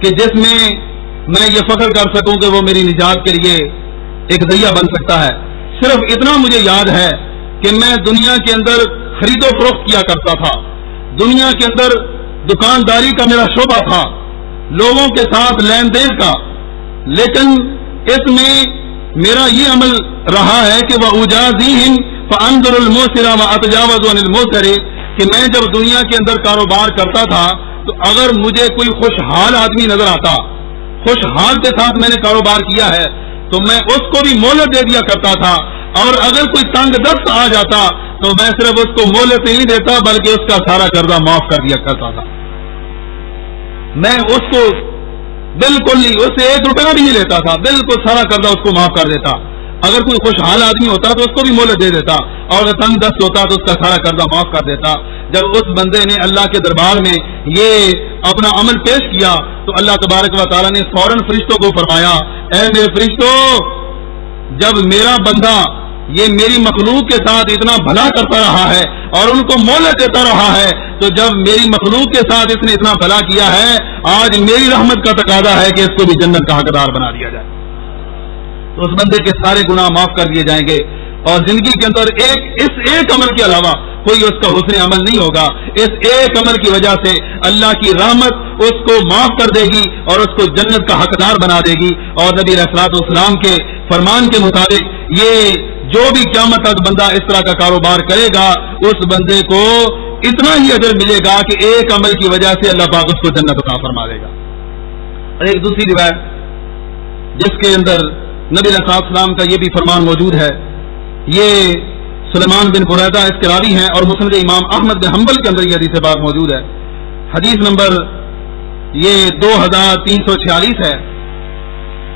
کہ جس میں یہ فخر کر سکوں کہ وہ میری نجات کے لیے ایک ذریعہ بن سکتا ہے۔ صرف اتنا مجھے یاد ہے کہ میں دنیا کے اندر خرید و فروخت کیا کرتا تھا، دنیا کے اندر دکانداری کا میرا شعبہ تھا، لوگوں کے ساتھ لین دین کا، لیکن اس میں میرا یہ عمل رہا ہے کہ وہ اجازیہم فانظر الموسر واتجاوز عن الموسر، کہ میں جب دنیا کے اندر کاروبار کرتا تھا تو اگر مجھے کوئی خوشحال آدمی نظر آتا، خوشحال کے ساتھ میں نے کاروبار کیا ہے تو میں اس کو بھی مہلت دے دیا کرتا تھا، اور اگر کوئی تنگ دست آ جاتا تو میں صرف اس کو مہلت نہیں دیتا بلکہ اس کا سارا قرضہ معاف کر دیا کرتا تھا۔ میں اس کو بالکل نہیں، اس سے 1 روپیہ بھی نہیں لیتا تھا، بالکل سارا قرضہ اس کو معاف کر دیتا۔ اگر کوئی خوشحال آدمی ہوتا تو اس کو بھی مہلت دے دیتا، اور اگر تنگ دست ہوتا تو اس کا سارا قرضہ معاف کر دیتا۔ جب اس بندے نے اللہ کے دربار میں یہ اپنا عمل پیش کیا تو اللہ تبارک و تعالیٰ نے فوراً فرشتوں کو فرمایا، اے میرے فرشتوں، جب میرا بندہ یہ میری مخلوق کے ساتھ اتنا بھلا کرتا رہا ہے اور ان کو مہلت دیتا رہا ہے، تو جب میری مخلوق کے ساتھ اس نے اتنا بھلا کیا ہے، آج میری رحمت کا تقاضا ہے کہ اس کو بھی جنت کا حقدار بنا دیا جائے۔ تو اس بندے کے سارے گناہ معاف کر دیے جائیں گے، اور زندگی کے اندر اس ایک عمل کے علاوہ کوئی اس کا حسن عمل نہیں ہوگا۔ اس ایک عمل کی وجہ سے اللہ کی رحمت اس کو معاف کر دے گی اور اس کو جنت کا حقدار بنا دے گی۔ اور نبی علیہ الصلوۃ والسلام کے فرمان کے مطابق یہ جو بھی قیامت تک بندہ اس طرح کا کاروبار کرے گا، اس بندے کو اتنا ہی اجر ملے گا کہ ایک عمل کی وجہ سے اللہ پاک اس کو جنت عطا فرما دے گا۔ اور ایک دوسری روایت جس کے اندر نبی علیہ الصلوۃ والسلام کا یہ بھی فرمان موجود ہے، یہ سلیمان بن بریدہ اس کے راوی ہیں، اور مسند امام احمد بن حنبل کے اندر یہ حدیث بات موجود ہے۔ حدیث نمبر یہ 2346 ہے۔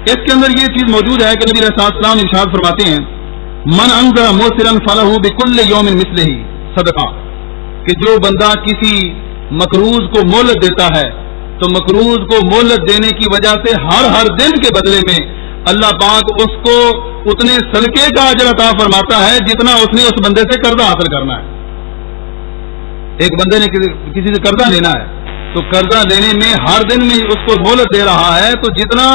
اس کے اندر یہ چیز موجود ہے کہ نبی علیہ الصلوۃ والسلام ارشاد فرماتے ہیں من انذر موسرا فلہ بکل یوم مثلہ صدقہ، کہ جو بندہ کسی مقروض کو مہلت دیتا ہے تو مقروض کو مہلت دینے کی وجہ سے ہر دن کے بدلے میں اللہ پاک اس کو اتنے صدقے کا اجر عطا فرماتا ہے جتنا اس نے اس بندے سے قرضہ حاصل کرنا ہے۔ ایک بندے نے کسی سے قرضہ لینا ہے تو قرضہ لینے میں ہر دن میں اس کو مہلت دے رہا ہے، تو جتنا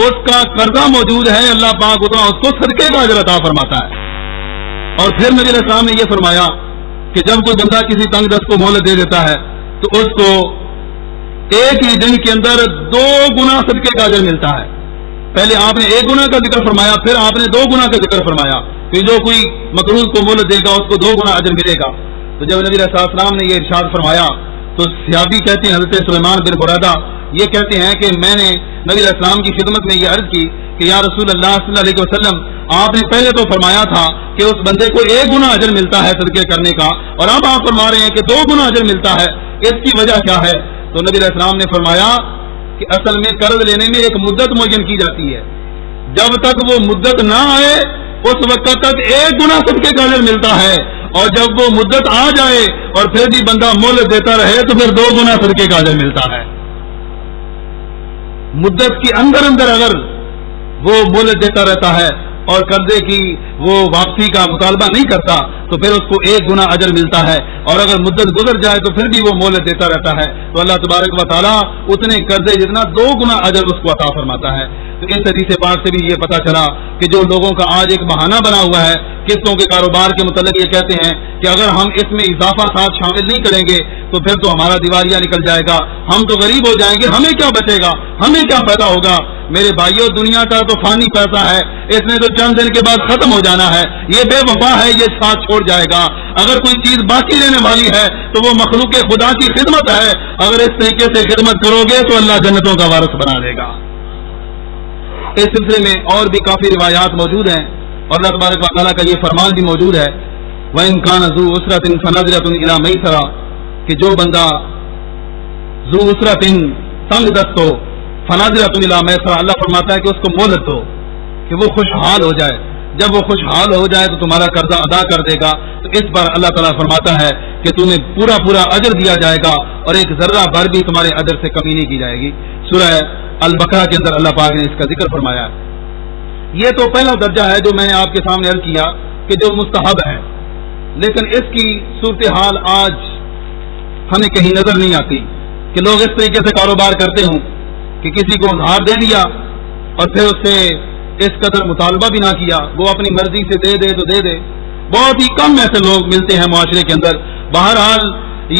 اس کا قرضہ موجود ہے اللہ پاک اتنا اس کو صدقے کا اجر عطا فرماتا ہے۔ اور پھر نبی علیہ السلام نے یہ فرمایا کہ جب کوئی بندہ کسی تنگ دست کو مہلت دے دیتا ہے تو اس کو ایک ہی دن کے اندر 2 گنا صدقے کا اجر ملتا ہے۔ پہلے آپ نے ایک گناہ کا ذکر فرمایا، پھر آپ نے 2 گناہ کا ذکر فرمایا کہ جو کوئی مقروض کو مہلت دے گا اس کو 2 گنا اجر ملے گا۔ تو جب نبی علیہ السلام نے یہ ارشاد فرمایا تو صحابی کہتے ہیں، حضرت سلیمان بن برادہ یہ کہتے ہیں کہ میں نے نبی علیہ السلام کی خدمت میں یہ عرض کی کہ یا رسول اللہ صلی اللہ علیہ وسلم، آپ نے پہلے تو فرمایا تھا کہ اس بندے کو 1 گنا اجر ملتا ہے صدقے کرنے کا، اور اب آپ فرما رہے ہیں کہ 2 گنا اجر ملتا ہے، اس کی وجہ کیا ہے؟ تو نبی علیہ السلام نے فرمایا کہ اصل میں قرض لینے میں ایک مدت معین کی جاتی ہے، جب تک وہ مدت نہ آئے اس وقت تک 1 گنا صدقے کا اجر ملتا ہے، اور جب وہ مدت آ جائے اور پھر بھی بندہ مہلت دیتا رہے تو پھر 2 گنا صدقے کا اجر ملتا ہے۔ مدت کے اندر اگر وہ مہلت دیتا رہتا ہے اور قرضے کی وہ واپسی کا مطالبہ نہیں کرتا تو پھر اس کو 1 گنا اجر ملتا ہے، اور اگر مدت گزر جائے تو پھر بھی وہ مہلت دیتا رہتا ہے تو اللہ تبارک و تعالیٰ اتنے قرضے جتنا 2 گنا اجر اس کو عطا فرماتا ہے۔ تو اس حدیث پاک سے بھی یہ پتہ چلا کہ جو لوگوں کا آج ایک بہانہ بنا ہوا ہے قسطوں کے کاروبار کے متعلق، یہ کہتے ہیں کہ اگر ہم اس میں اضافہ ساتھ شامل نہیں کریں گے تو پھر تو ہمارا دیوالیہ نکل جائے گا، ہم تو غریب ہو جائیں گے، ہمیں کیا بچے گا، ہمیں کیا فائدہ ہوگا؟ میرے بھائیوں، دنیا کا تو فانی پیسہ ہے، اس نے تو چند دن کے بعد ختم ہو جانا ہے، یہ بے وفا ہے، یہ ساتھ چھوڑ جائے گا۔ اگر کوئی چیز باقی رہنے والی ہے تو وہ مخلوق خدا کی خدمت ہے، اگر اس طریقے سے خدمت کرو گے تو اللہ جنتوں کا وارث بنا دے گا۔ اس سلسلے میں اور بھی کافی روایات موجود ہیں، اور اللہ تبارک و تعالیٰ کا یہ فرمان بھی موجود ہے، وَإِنْ كَانَ ذُو عُسْرَةٍ فَنَظِرَةٌ إِلَىٰ مَيْسَرَةٍ، کہ جو بندہ ذو عسرۃ تنگ دست ہو، فناظرۃ الی میسرہ، اللہ فرماتا ہے کہ اس کو مہلت دو کہ وہ خوشحال ہو جائے، جب وہ خوشحال ہو جائے تو تمہارا قرضہ ادا کر دے گا، تو اس پر اللہ تعالیٰ فرماتا ہے کہ تمہیں پورا اجر دیا جائے گا اور ایک ذرہ بھر بھی تمہارے اجر سے کمی نہیں کی جائے گی۔ سورہ البقرہ کے اندر اللہ پاک نے اس کا ذکر فرمایا ہے۔ یہ تو پہلا درجہ ہے جو میں نے آپ کے سامنے عرض کیا کہ جو مستحب ہے، لیکن اس کی صورتحال آج ہمیں کہیں نظر نہیں آتی کہ لوگ اس طریقے سے کاروبار کرتے ہوں کہ کسی کو ادھار دے دیا اور پھر اس سے اس قدر مطالبہ بھی نہ کیا، وہ اپنی مرضی سے دے دے تو دے دے۔ بہت ہی کم ایسے لوگ ملتے ہیں معاشرے کے اندر۔ بہرحال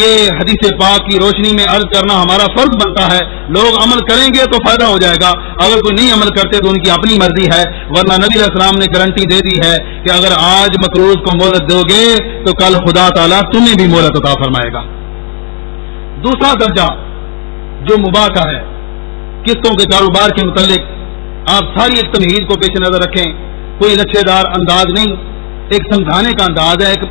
یہ حدیث پاک کی روشنی میں عرض کرنا ہمارا فرض بنتا ہے، لوگ عمل کریں گے تو فائدہ ہو جائے گا، اگر کوئی نہیں عمل کرتے تو ان کی اپنی مرضی ہے، ورنہ نبی علیہ السلام نے گارنٹی دے دی ہے کہ اگر آج مقروض کو مہلت دو گے تو کل خدا تعالیٰ تمہیں بھی مہلت عطا فرمائے گا۔ دوسرا درجہ جو مباح کا ہے، قسطوں کے کاروبار کے متعلق آپ ساری ایک تمہید کو پیش نظر رکھیں، کوئی لچھے دار انداز نہیں، ایک سمجھانے کا انداز ہے، ایک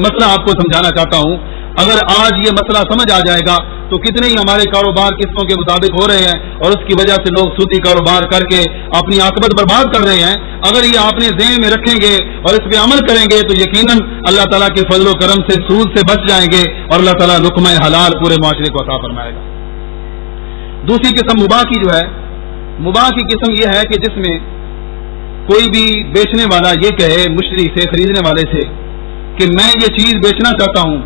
مسئلہ آپ کو سمجھانا چاہتا ہوں۔ اگر آج یہ مسئلہ سمجھ آ جائے گا تو کتنے ہی ہمارے کاروبار قسطوں کے مطابق ہو رہے ہیں اور اس کی وجہ سے لوگ سودی کاروبار کر کے اپنی عاقبت برباد کر رہے ہیں۔ اگر یہ آپ نے ذہن میں رکھیں گے اور اس پہ عمل کریں گے تو یقیناً اللہ تعالیٰ کے فضل و کرم سے سود سے بچ جائیں گے اور اللہ تعالیٰ لقمہ حلال پورے معاشرے کو عطا فرمائے گا۔ دوسری قسم مباح کی جو ہے، مباح کی قسم یہ ہے کہ جس میں کوئی بھی بیچنے والا یہ کہے مشتری سے، خریدنے والے سے کہ میں یہ چیز بیچنا چاہتا ہوں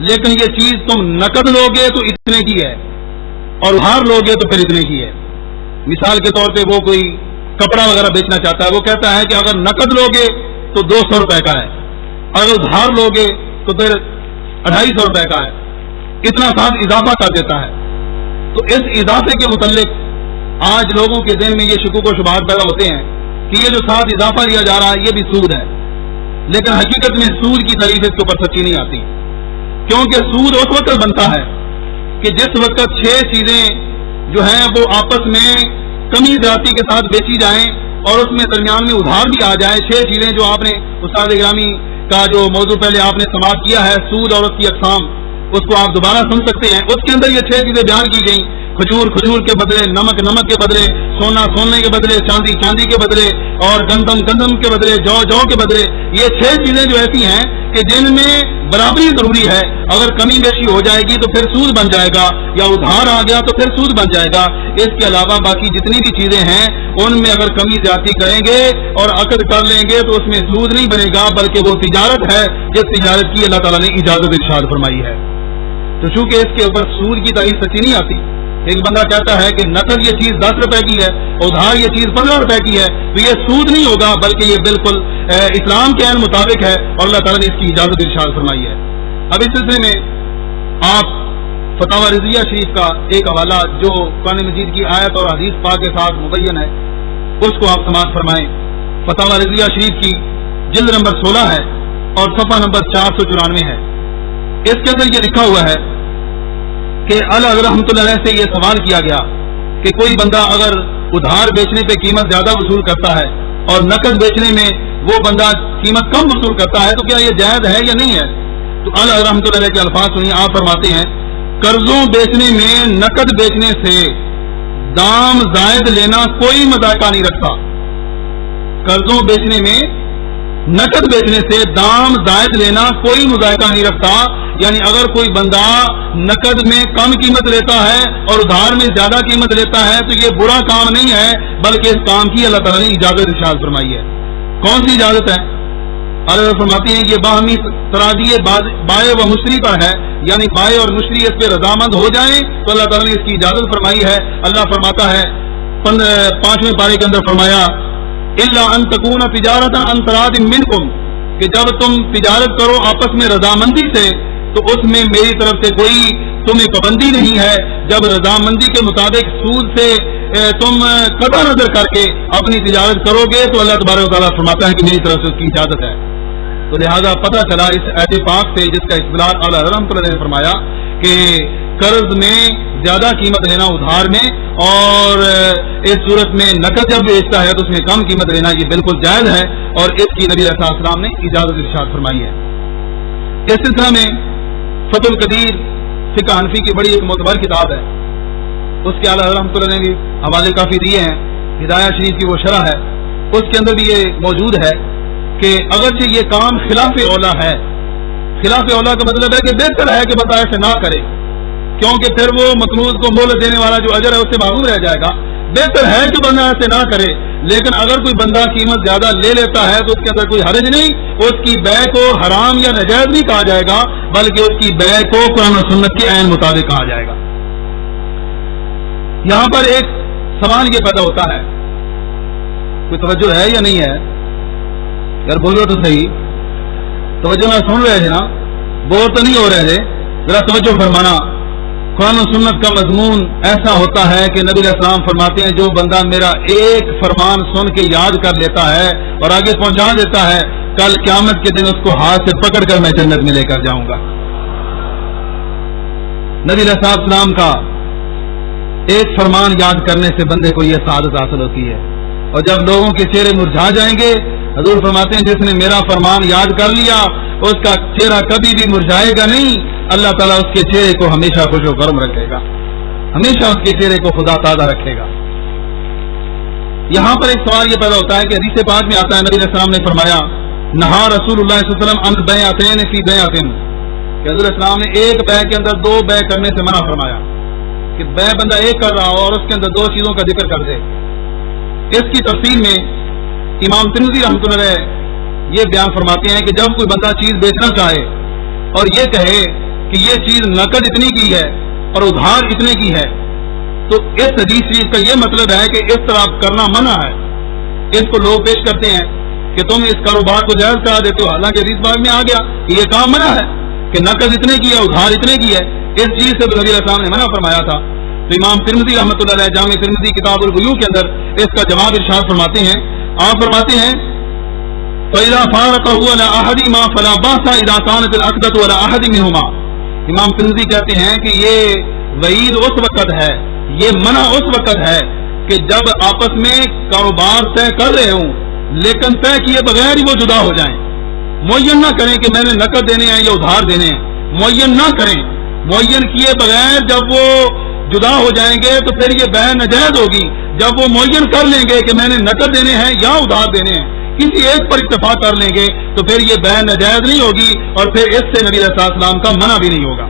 لیکن یہ چیز تم نقد لوگے تو اتنے کی ہے اور ادھار لوگے تو پھر اتنے کی ہے۔ مثال کے طور پہ وہ کوئی کپڑا وغیرہ بیچنا چاہتا ہے، وہ کہتا ہے کہ اگر نقد لوگے تو 200 روپے کا ہے، اگر ادھار لوگے تو پھر 250 روپے کا ہے، اتنا ساتھ اضافہ کر دیتا ہے۔ تو اس اضافے کے متعلق آج لوگوں کے ذہن میں یہ شکوک و شبہات پیدا ہوتے ہیں کہ یہ جو ساتھ اضافہ لیا جا رہا ہے یہ بھی سود ہے، لیکن حقیقت میں سود کی تعریف اس کے اوپر سچی نہیں آتی، کیونکہ سود اس وقت بنتا ہے کہ جس وقت 6 چیزیں جو ہیں وہ آپس میں کمی زیادتی کے ساتھ بیچی جائیں اور اس میں درمیان میں ادھار بھی آ جائے۔ 6 چیزیں جو آپ نے استاد گرامی کا جو موضوع پہلے آپ نے سماعت کیا ہے سود اور اس کی اقسام، اس کو آپ دوبارہ سن سکتے ہیں، اس کے اندر یہ 6 چیزیں بیان کی گئیں۔ کھجور کے بدلے، نمک کے بدلے، سونے کے بدلے، چاندی کے بدلے، اور گندم کے بدلے، جو کے بدلے، یہ 6 چیزیں جو ایسی ہیں کہ جن میں برابری ضروری ہے، اگر کمی بیشی ہو جائے گی تو پھر سود بن جائے گا، یا ادھار آ گیا تو پھر سود بن جائے گا۔ اس کے علاوہ باقی جتنی بھی چیزیں ہیں ان میں اگر کمی زیادتی کریں گے اور عقد کر لیں گے تو اس میں سود نہیں بنے گا، بلکہ وہ تجارت ہے جس تجارت کی اللہ تعالیٰ نے اجازت ارشاد فرمائی ہے۔ تو چونکہ اس کے اوپر سود کی تعریف سچی نہیں آتی، ایک بندہ کہتا ہے کہ نقد یہ چیز 10 روپے کی ہے، ادھار یہ چیز 15 روپے کی ہے، تو یہ سود نہیں ہوگا، بلکہ یہ بالکل اسلام کے عین مطابق ہے اور اللہ تعالیٰ نے اس کی اجازت ارشاد فرمائی ہے۔ اب اس سلسلے میں آپ فتاوی رضیہ شریف کا ایک حوالہ جو قرآن مجید کی آیت اور حدیث پاک کے ساتھ مبین ہے، اس کو آپ سماعت فرمائیں۔ فتاوی رضویہ شریف کی جلد نمبر 16 ہے اور صفحہ نمبر 494 ہے۔ اس کے اندر یہ لکھا ہوا ہے کہ اعلیٰ حضرت رحمۃ اللہ علیہ سے یہ سوال کیا گیا کہ کوئی بندہ اگر ادھار بیچنے پہ قیمت زیادہ وصول کرتا ہے اور نقد بیچنے میں وہ بندہ قیمت کم وصول کرتا ہے تو کیا یہ جائز ہے یا نہیں ہے؟ تو اعلیٰ حضرت رحمۃ اللہ علیہ کے الفاظ سنیے، آپ فرماتے ہیں قرضوں بیچنے میں نقد بیچنے سے دام زائد لینا کوئی مذائقہ نہیں رکھتا۔ قرضوں بیچنے میں نقد بیچنے سے دام زائد لینا کوئی مذائقہ نہیں رکھتا، یعنی اگر کوئی بندہ نقد میں کم قیمت لیتا ہے اور ادھار میں زیادہ قیمت لیتا ہے تو یہ برا کام نہیں ہے، بلکہ اس کام کی اللہ تعالیٰ نے اجازت ارشاد فرمائی ہے۔ کون سی اجازت ہے؟ اللہ فرماتے ہیں یہ باہمی تراضی بائع و مشتری پر ہے، یعنی بائع اور مشتری اس پہ رضامند ہو جائیں تو اللہ تعالیٰ نے اس کی اجازت فرمائی ہے۔ اللہ فرماتا ہے 5ویں پارے کے اندر فرمایا الا ان تکون تجارت عن تراض منکم، کہ جب تم تجارت کرو آپس میں رضامندی سے تو اس میں میری طرف سے کوئی تمہیں پابندی نہیں ہے۔ جب رضامندی کے مطابق سود سے تم قطع نظر کر کے اپنی تجارت کرو گے تو اللہ تبارک و تعالیٰ فرماتا ہے کہ میری طرف سے اس کی اجازت ہے۔ تو لہذا پتہ چلا اس ایت پاک سے جس کا استدلال اعلیٰ رحمۃ اللہ نے فرمایا کہ قرض میں زیادہ قیمت لینا ادھار میں اور اس صورت میں نقد جب بیچتا ہے تو اس میں کم قیمت لینا یہ بالکل جائز ہے، اور اس کی نبی علیہ السلام نے اجازت ارشاد فرمائی ہے۔ اس سلسلہ میں فتح القدیر فقہ حنفی کی بڑی ایک معتبر کتاب ہے، اس کے اعلیٰ رحمۃ اللہ نے بھی حوالے کافی دیے ہیں۔ ہدایہ شریف کی وہ شرح ہے، اس کے اندر بھی یہ موجود ہے کہ اگرچہ یہ کام خلاف اولا ہے، خلاف اولا کا مطلب ہے کہ بہتر ہے کہ بندہ ایسے نہ کرے، کیونکہ پھر وہ مقروض کو مہلت دینے والا جو اجر ہے اس سے محروم رہ جائے گا۔ بہتر ہے کہ بندہ ایسے نہ کرے، لیکن اگر کوئی بندہ قیمت زیادہ لے لیتا ہے تو اس کے اندر کوئی حرج نہیں، اس کی بیع کو حرام یا ناجائز نہیں کہا جائے گا، بلکہ اس کی بیع کو قرآن و سنت کے عین مطابق کہا جائے گا۔ یہاں پر ایک سوال یہ پیدا ہوتا ہے، کوئی توجہ ہے یا نہیں ہے؟ یار بولو تو صحیح، توجہ نہ سن رہے تھے نا، بور تو نہیں ہو رہے تھے، ذرا توجہ فرمانا۔ قرآن و سنت کا مضمون ایسا ہوتا ہے کہ نبی علیہ السلام فرماتے ہیں جو بندہ میرا ایک فرمان سن کے یاد کر لیتا ہے اور آگے پہنچا دیتا ہے، کل قیامت کے دن اس کو ہاتھ سے پکڑ کر میں جنت میں لے کر جاؤں گا۔ نبی علیہ السلام کا ایک فرمان یاد کرنے سے بندے کو یہ سعادت حاصل ہوتی ہے، اور جب لوگوں کے چہرے مرجھا جائیں گے، حضور فرماتے ہیں جس نے میرا فرمان یاد کر لیا اس کا چہرہ کبھی بھی مرجھائے گا نہیں، اللہ تعالیٰ اس کے چہرے کو ہمیشہ خوش و گرم رکھے گا، ہمیشہ اس کے چہرے کو خدا تازہ رکھے گا۔ یہاں پر ایک سوال یہ پیدا ہوتا ہے کہ حدیث پاک میں آتا ہے نبی علیہ السلام نے فرمایا نہا رسول اللہ صلی اللہ علیہ وسلم عن بیعتین فی بیعتین، کہ حضور السلام نے ایک بیع کے اندر دو بیع کرنے سے منع فرمایا، کہ بیع بندہ ایک کر رہا ہو اور اس کے اندر دو چیزوں کا ذکر کر دے۔ اس کی تفصیل میں امام ترمذی رحمۃ اللہ علیہ یہ بیان فرماتے ہیں کہ جب کوئی بندہ چیز بیچنا چاہے اور یہ کہے کہ یہ چیز نقد اتنی کی ہے اور ادھار اتنے کی ہے، تو اس حدیث شریف کا یہ مطلب ہے کہ اس طرح کرنا منع ہے۔ اس کو لوگ پیش کرتے ہیں کہ تم اس کاروبار کو جائز کرا دیتے ہو، حالانکہ حدیث باغ میں آ گیا کہ یہ کام منع ہے کہ نقد اتنے کی ہے ادھار اتنے کی ہے، اس چیز سے نبی علیہ السلام نے منع فرمایا تھا۔ تو امام ترمذی رحمۃ اللہ علیہ جامع ترمذی کتاب البیوع کے اندر اس کا جواب ارشاد فرماتے ہیں، آپ فرماتے ہیں فَإِذَا فَارَقَهُ عَلَىٰ أَحَدِهِمَا فَلَا بَأْسَ إِذَا كَانَتِ الْعَقْدَةُ عَلَىٰ أَحَدٍ مِّنْهُمَا۔ امام ترمذی کہتے ہیں کہ یہ وعید اس وقت ہے، یہ منع اس وقت ہے کہ جب آپس میں کاروبار طے کر رہے ہوں لیکن طے کیے بغیر ہی وہ جدا ہو جائیں، معین نہ کریں کہ میں نے نقد دینے ہیں یا ادھار دینے ہیں، معین نہ کریں، معین کیے بغیر جب وہ جدا ہو جائیں گے تو پھر یہ بیع ناجائز ہوگی۔ جب وہ معین کر لیں گے کہ میں نے نقد دینے ہیں یا ادھار دینے ہیں، کسی ایک پر اتفاق کر لیں گے تو پھر یہ بیع ناجائز نہیں ہوگی اور پھر اس سے نبی علیہ السلام کا منع بھی نہیں ہوگا۔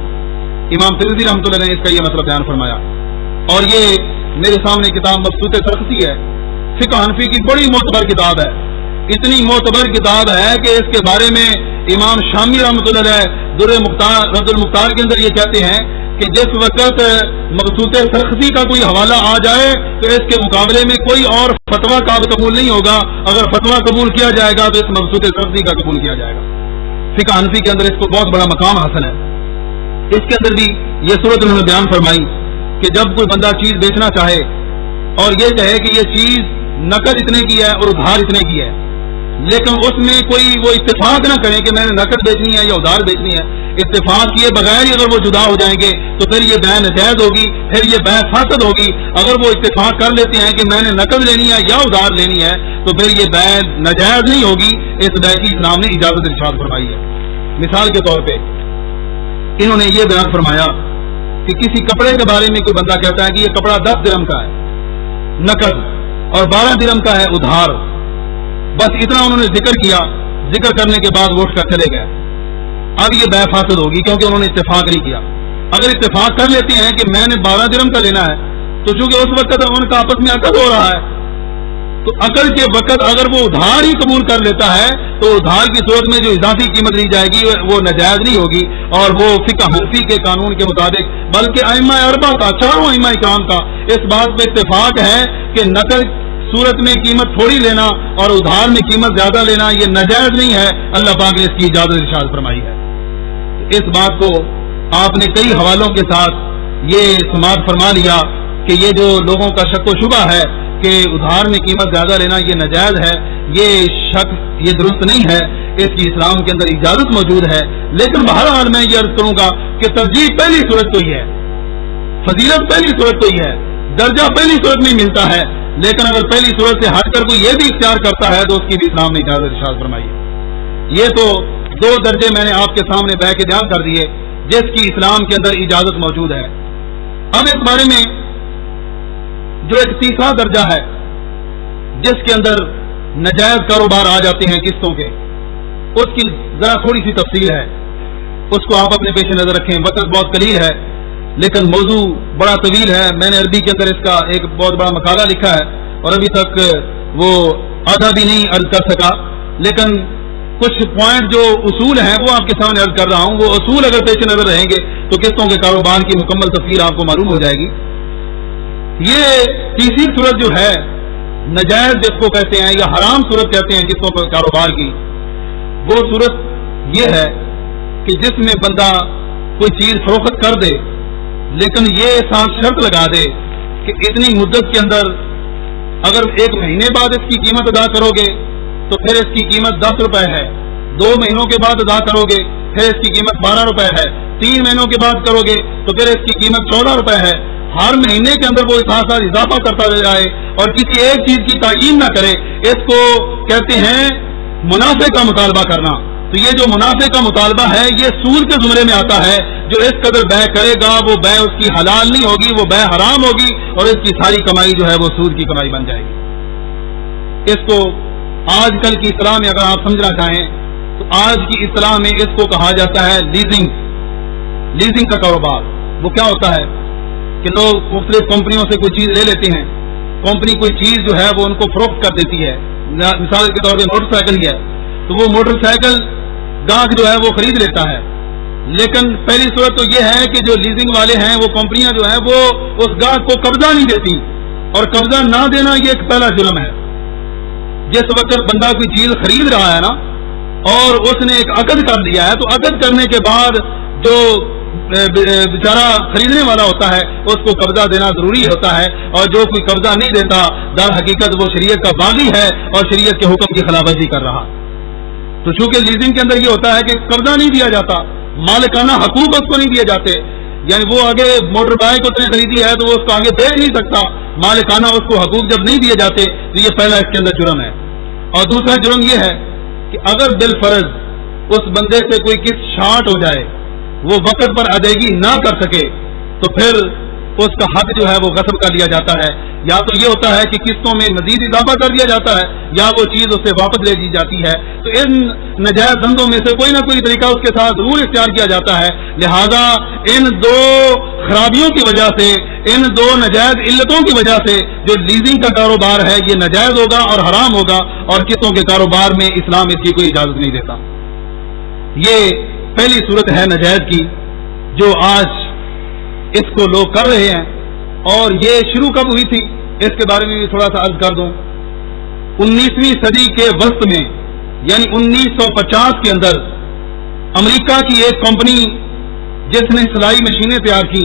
امام ترمذی رحمۃ اللہ نے اس کا یہ مطلب بیان فرمایا، اور یہ میرے سامنے کتاب مبسوط سرخسی ہے، فقہ حنفی کی بڑی معتبر کتاب ہے، اتنی معتبر کتاب ہے کہ اس کے بارے میں امام شامی رحمۃ اللہ علیہ در المختار کے اندر یہ کہتے ہیں کہ جس وقت مبسوط سرخسی کا کوئی حوالہ آ جائے تو اس کے مقابلے میں کوئی اور فتویٰ قبول نہیں ہوگا، اگر فتویٰ قبول کیا جائے گا تو اس مبسوط سرخسی کا قبول کیا جائے گا۔ فقہ حنفی کے اندر اس کو بہت بڑا مقام حاصل ہے۔ اس کے اندر بھی یہ صورت انہوں نے بیان فرمائی کہ جب کوئی بندہ چیز بیچنا چاہے اور یہ کہے کہ یہ چیز نقد اتنے کی ہے اور ادھار اتنے کی ہے، لیکن اس میں کوئی وہ اتفاق نہ کریں کہ میں نے نقد بیچنی ہے یا ادھار بیچنی ہے، اتفاق کیے بغیر ہی اگر وہ جدا ہو جائیں گے تو پھر یہ بیع ناجائز ہوگی، پھر یہ بیع فاسد ہوگی۔ اگر وہ اتفاق کر لیتے ہیں کہ میں نے نقد لینی ہے یا ادھار لینی ہے تو پھر یہ بیع ناجائز نہیں ہوگی، اس بیع کی اسلام نے اجازت ارشاد فرمائی ہے۔ مثال کے طور پہ انہوں نے یہ بیان فرمایا کہ کسی کپڑے کے بارے میں کوئی بندہ کہتا ہے کہ یہ کپڑا 10 درہم کا ہے نقد اور 12 درہم کا ہے ادھار، بس اتنا انہوں نے ذکر کیا، ذکر کرنے کے بعد وہ اٹھ کر چلے گئے۔ اب یہ بیع فاسد ہوگی کیونکہ انہوں نے اتفاق نہیں کیا۔ اگر اتفاق کر لیتے ہیں کہ میں نے 12 درہم کا لینا ہے تو چونکہ اس وقت ان کا آپس میں عقد ہو رہا ہے، تو عقد کے وقت اگر وہ ادھار ہی قبول کر لیتا ہے تو ادھار کی صورت میں جو اضافی قیمت لی جائے گی وہ ناجائز نہیں ہوگی، اور وہ فقہ حنفی کے قانون کے مطابق بلکہ ائمہ اربعہ کا، چاروں ائمہ اکرام کا اس بات پہ اتفاق ہے کہ نقد صورت میں قیمت تھوڑی لینا اور ادھار میں قیمت زیادہ لینا یہ ناجائز نہیں ہے، اللہ پاک نے اس کی اجازت ارشاد فرمائی ہے۔ اس بات کو آپ نے کئی حوالوں کے ساتھ یہ سماعت فرما لیا کہ یہ جو لوگوں کا شک و شبہ ہے کہ ادھار میں قیمت زیادہ لینا یہ ناجائز ہے، یہ شک یہ درست نہیں ہے، اس کی اسلام کے اندر اجازت موجود ہے۔ لیکن بہرحال میں یہ عرض کروں گا کہ ترجیح پہلی صورت تو ہی ہے، فضیلت پہلی صورت تو ہی ہے، درجہ پہلی صورت میں ملتا ہے، لیکن اگر پہلی صورت سے ہٹ کر کوئی یہ بھی اختیار کرتا ہے تو اس کی بھی اسلام نے اجازت ارشاد فرمائی ہے۔ یہ تو 2 درجے میں نے آپ کے سامنے بیان کے بیان کر دیے جس کی اسلام کے اندر اجازت موجود ہے۔ اب اس بارے میں جو ایک تیسرا درجہ ہے جس کے اندر ناجائز کاروبار آ جاتے ہیں قسطوں کے، اس کی ذرا تھوڑی سی تفصیل ہے، اس کو آپ اپنے پیش نظر رکھیں۔ وقت بہت قلیل ہے لیکن موضوع بڑا طویل ہے، میں نے عربی کے اندر اس کا ایک بہت بڑا مقالہ لکھا ہے اور ابھی تک وہ آدھا بھی نہیں عرض کر سکا، لیکن کچھ پوائنٹ جو اصول ہیں وہ آپ کے سامنے عرض کر رہا ہوں۔ وہ اصول اگر پیش نظر رہیں گے تو قسطوں کے کاروبار کی مکمل تفصیل آپ کو معلوم ہو جائے گی۔ یہ تیسری صورت جو ہے ناجائز جس کو کہتے ہیں یا حرام صورت کہتے ہیں قسطوں کے کاروبار کی، وہ صورت یہ ہے کہ جس میں بندہ کوئی چیز فروخت کر دے لیکن یہ ساتھ شرط لگا دے کہ اتنی مدت کے اندر اگر 1 مہینے بعد اس کی قیمت ادا کرو گے تو پھر اس کی قیمت 10 روپے ہے، 2 مہینوں کے بعد ادا کرو گے پھر اس کی قیمت 12 روپے ہے، 3 مہینوں کے بعد کرو گے تو پھر اس کی قیمت 14 روپے ہے۔ ہر مہینے کے اندر وہ ساتھ اضافہ کرتا جائے اور کسی ایک چیز کی تعین نہ کرے، اس کو کہتے ہیں منافع کا مطالبہ کرنا۔ تو یہ جو منافع کا مطالبہ ہے یہ سود کے زمرے میں آتا ہے۔ جو اس قدر بیع کرے گا وہ بیع اس کی حلال نہیں ہوگی، وہ بیع حرام ہوگی اور اس کی ساری کمائی جو ہے وہ سود کی کمائی بن جائے گی۔ اس کو آج کل کی اصطلاح میں اگر آپ سمجھنا چاہیں تو آج کی اصطلاح میں اس کو کہا جاتا ہے لیزنگ کا کاروبار۔ وہ کیا ہوتا ہے کہ لوگ مختلف کمپنیوں سے کوئی چیز لے لیتے ہیں، کمپنی کوئی چیز جو ہے وہ ان کو فروخت کر دیتی ہے، مثال کے طور پہ موٹر سائیکل ہی ہے تو وہ موٹر سائیکل گاہک جو ہے وہ خرید لیتا ہے، لیکن پہلی صورت تو یہ ہے کہ جو لیزنگ والے ہیں وہ کمپنیاں جو ہیں وہ اس گاہک کو قبضہ نہیں دیتی، اور قبضہ نہ دینا یہ ایک پہلا جرم ہے۔ جس وقت بندہ کوئی چیز خرید رہا ہے نا اور اس نے ایک عقد کر دیا ہے تو عقد کرنے کے بعد جو بیچارہ خریدنے والا ہوتا ہے اس کو قبضہ دینا ضروری ہوتا ہے، اور جو کوئی قبضہ نہیں دیتا در حقیقت وہ شریعت کا باغی ہے اور شریعت کے حکم کی خلاف ورزی کر رہا۔ تو چونکہ لیزنگ کے اندر یہ ہوتا ہے کہ قبضہ نہیں دیا جاتا، مالکانہ حقوق اس کو نہیں دیے جاتے، یعنی وہ آگے موٹر بائک اس نے خریدی ہے تو وہ اس کو آگے بیچ نہیں سکتا، مالکانہ اس کو حقوق جب نہیں دیے جاتے تو یہ پہلا اس کے اندر جرم ہے۔ اور دوسرا جرم یہ ہے کہ اگر بالفرض اس بندے سے کوئی قسط شارٹ ہو جائے، وہ وقت پر ادائیگی نہ کر سکے تو پھر اس کا حق جو ہے وہ غصب کر لیا جاتا ہے، یا تو یہ ہوتا ہے کہ قسطوں میں مزید اضافہ کر دیا جاتا ہے یا وہ چیز اس سے واپس لے لی جاتی ہے۔ تو ان ناجائز دھندوں میں سے کوئی نہ کوئی طریقہ اس کے ساتھ ضرور اختیار کیا جاتا ہے، لہذا ان 2 خرابیوں کی وجہ سے، ان 2 ناجائز علتوں کی وجہ سے جو لیزنگ کا کاروبار ہے یہ ناجائز ہوگا اور حرام ہوگا، اور قسطوں کے کاروبار میں اسلام اس کی کوئی اجازت نہیں دیتا۔ یہ پہلی صورت ہے ناجائز کی جو آج اس کو لوگ کر رہے ہیں، اور یہ شروع کب ہوئی تھی اس کے بارے میں بھی تھوڑا سا عرض کر دوں۔ 19ویں صدی کے وسط میں یعنی 1950 کے اندر امریکہ کی ایک کمپنی جس نے سلائی مشینیں تیار کی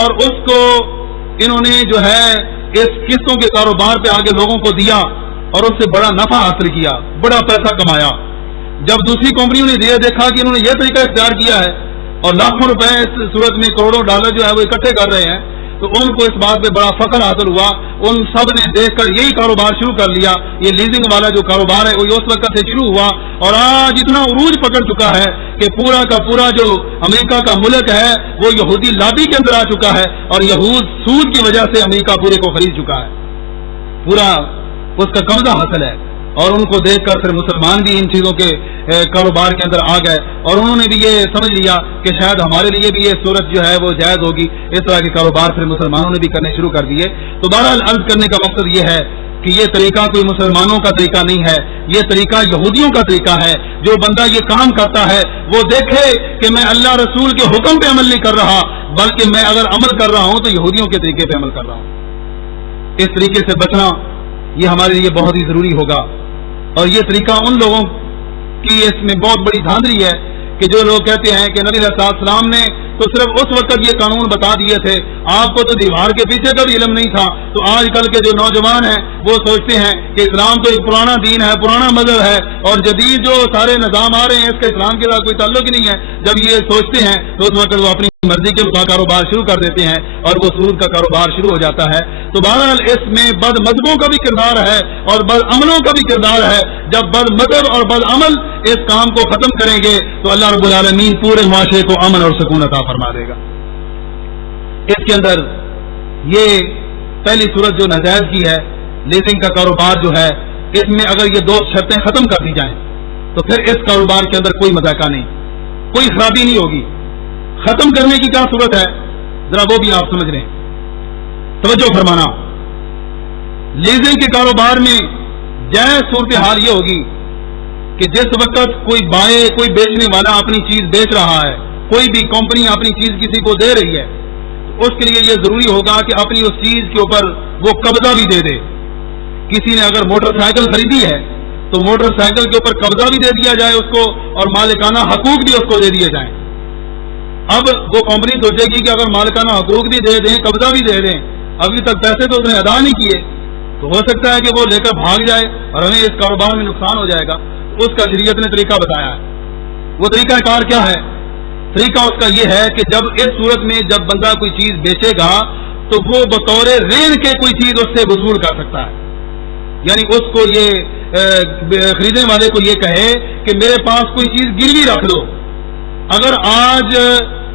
اور اس کو انہوں نے جو ہے اس قسطوں کے کاروبار پہ آگے لوگوں کو دیا اور اس سے بڑا نفع حاصل کیا، بڑا پیسہ کمایا۔ جب دوسری کمپنیوں نے یہ دیکھا کہ انہوں نے یہ طریقہ اختیار کیا ہے اور لاکھوں روپے اس صورت میں کروڑوں ڈالر جو ہے وہ اکٹھے کر رہے ہیں، تو ان کو اس بات پہ بڑا فخر حاصل ہوا۔ ان سب نے دیکھ کر یہی کاروبار شروع کر لیا۔ یہ لیزنگ والا جو کاروبار ہے وہ اس وقت سے شروع ہوا اور آج اتنا عروج پکڑ چکا ہے کہ پورا کا پورا جو امریکہ کا ملک ہے وہ یہودی لابی کے اندر آ چکا ہے، اور یہود سود کی وجہ سے امریکہ پورے کو خرید چکا ہے، پورا اس کا قبضہ حاصل ہے۔ اور ان کو دیکھ کر پھر مسلمان بھی ان چیزوں کے کاروبار کے اندر آ گئے، اور انہوں نے بھی یہ سمجھ لیا کہ شاید ہمارے لیے بھی یہ صورت جو ہے وہ جائز ہوگی۔ اس طرح کے کاروبار پھر مسلمانوں نے بھی کرنے شروع کر دیے۔ تو بہرحال عرض کرنے کا مقصد یہ ہے کہ یہ طریقہ کوئی مسلمانوں کا طریقہ نہیں ہے، یہ طریقہ یہودیوں کا طریقہ ہے۔ جو بندہ یہ کام کرتا ہے وہ دیکھے کہ میں اللہ رسول کے حکم پہ عمل نہیں کر رہا، بلکہ میں اگر عمل کر رہا ہوں تو یہودیوں کے طریقے پہ عمل کر رہا ہوں۔ اس طریقے سے بچنا یہ ہمارے لیے بہت ہی ضروری ہوگا۔ اور یہ طریقہ ان لوگوں کی اس میں بہت بڑی دھاندلی ہے کہ جو لوگ کہتے ہیں کہ نبی علیہ السلام نے تو صرف اس وقت یہ قانون بتا دیے تھے، آپ کو تو دیوار کے پیچھے کا بھی علم نہیں تھا۔ تو آج کل کے جو نوجوان ہیں وہ سوچتے ہیں کہ اسلام تو ایک پرانا دین ہے، پرانا مذہب ہے، اور جدید جو سارے نظام آ رہے ہیں اس کا اسلام کے ساتھ کوئی تعلق ہی نہیں ہے۔ جب یہ سوچتے ہیں تو اس وقت وہ اپنی مرضی کے مطابق کاروبار شروع کر دیتے ہیں اور وہ سود کا کاروبار شروع ہو جاتا ہے۔ تو بہرحال اس میں بد مذہبوں کا بھی کردار ہے اور بد عملوں کا بھی کردار ہے۔ جب بد مذہب اور بد عمل اس کام کو ختم کریں گے تو اللہ رب العالمین پورے معاشرے کو امن اور سکون عطا فرما دے گا۔ اس کے اندر یہ پہلی صورت جو ناجائز کی ہے، لیزنگ کا کاروبار جو ہے، اس میں اگر یہ دو شرطیں ختم کر دی جائیں تو پھر اس کاروبار کے اندر کوئی مذاقہ نہیں، کوئی خرابی نہیں ہوگی۔ ختم کرنے کی کیا صورت ہے ذرا وہ بھی آپ سمجھ لیں، توجہ فرمانا۔ لیزنگ کے کاروبار میں جائز صورتحال یہ ہوگی کہ جس وقت کوئی بائے، کوئی بیچنے والا اپنی چیز بیچ رہا ہے، کوئی بھی کمپنی اپنی چیز کسی کو دے رہی ہے، تو اس کے لیے یہ ضروری ہوگا کہ اپنی اس چیز کے اوپر وہ قبضہ بھی دے دے۔ کسی نے اگر موٹر سائیکل خریدی ہے تو موٹر سائیکل کے اوپر قبضہ بھی دے دیا جائے اس کو، اور مالکانہ حقوق بھی اس کو دے دیے جائیں۔ اب وہ کمپنی سوچے گی کہ اگر مالکانہ حقوق بھی دے دیں، قبضہ بھی دے دیں، ابھی تک پیسے تو اس نے ادا نہیں کیے، تو ہو سکتا ہے کہ وہ لے کر بھاگ جائے اور ہمیں اس کاروبار میں نقصان ہو جائے گا۔ اس کا شریعت نے طریقہ بتایا ہے۔ وہ طریقہ کار کیا ہے؟ طریقہ اس کا یہ ہے کہ جب اس صورت میں جب بندہ کوئی چیز بیچے گا تو وہ بطور رین کے کوئی چیز اس سے وصول کر سکتا ہے۔ یعنی اس کو یہ خریدنے والے کو یہ کہے کہ میرے پاس کوئی چیز گروی رکھ دو، اگر آج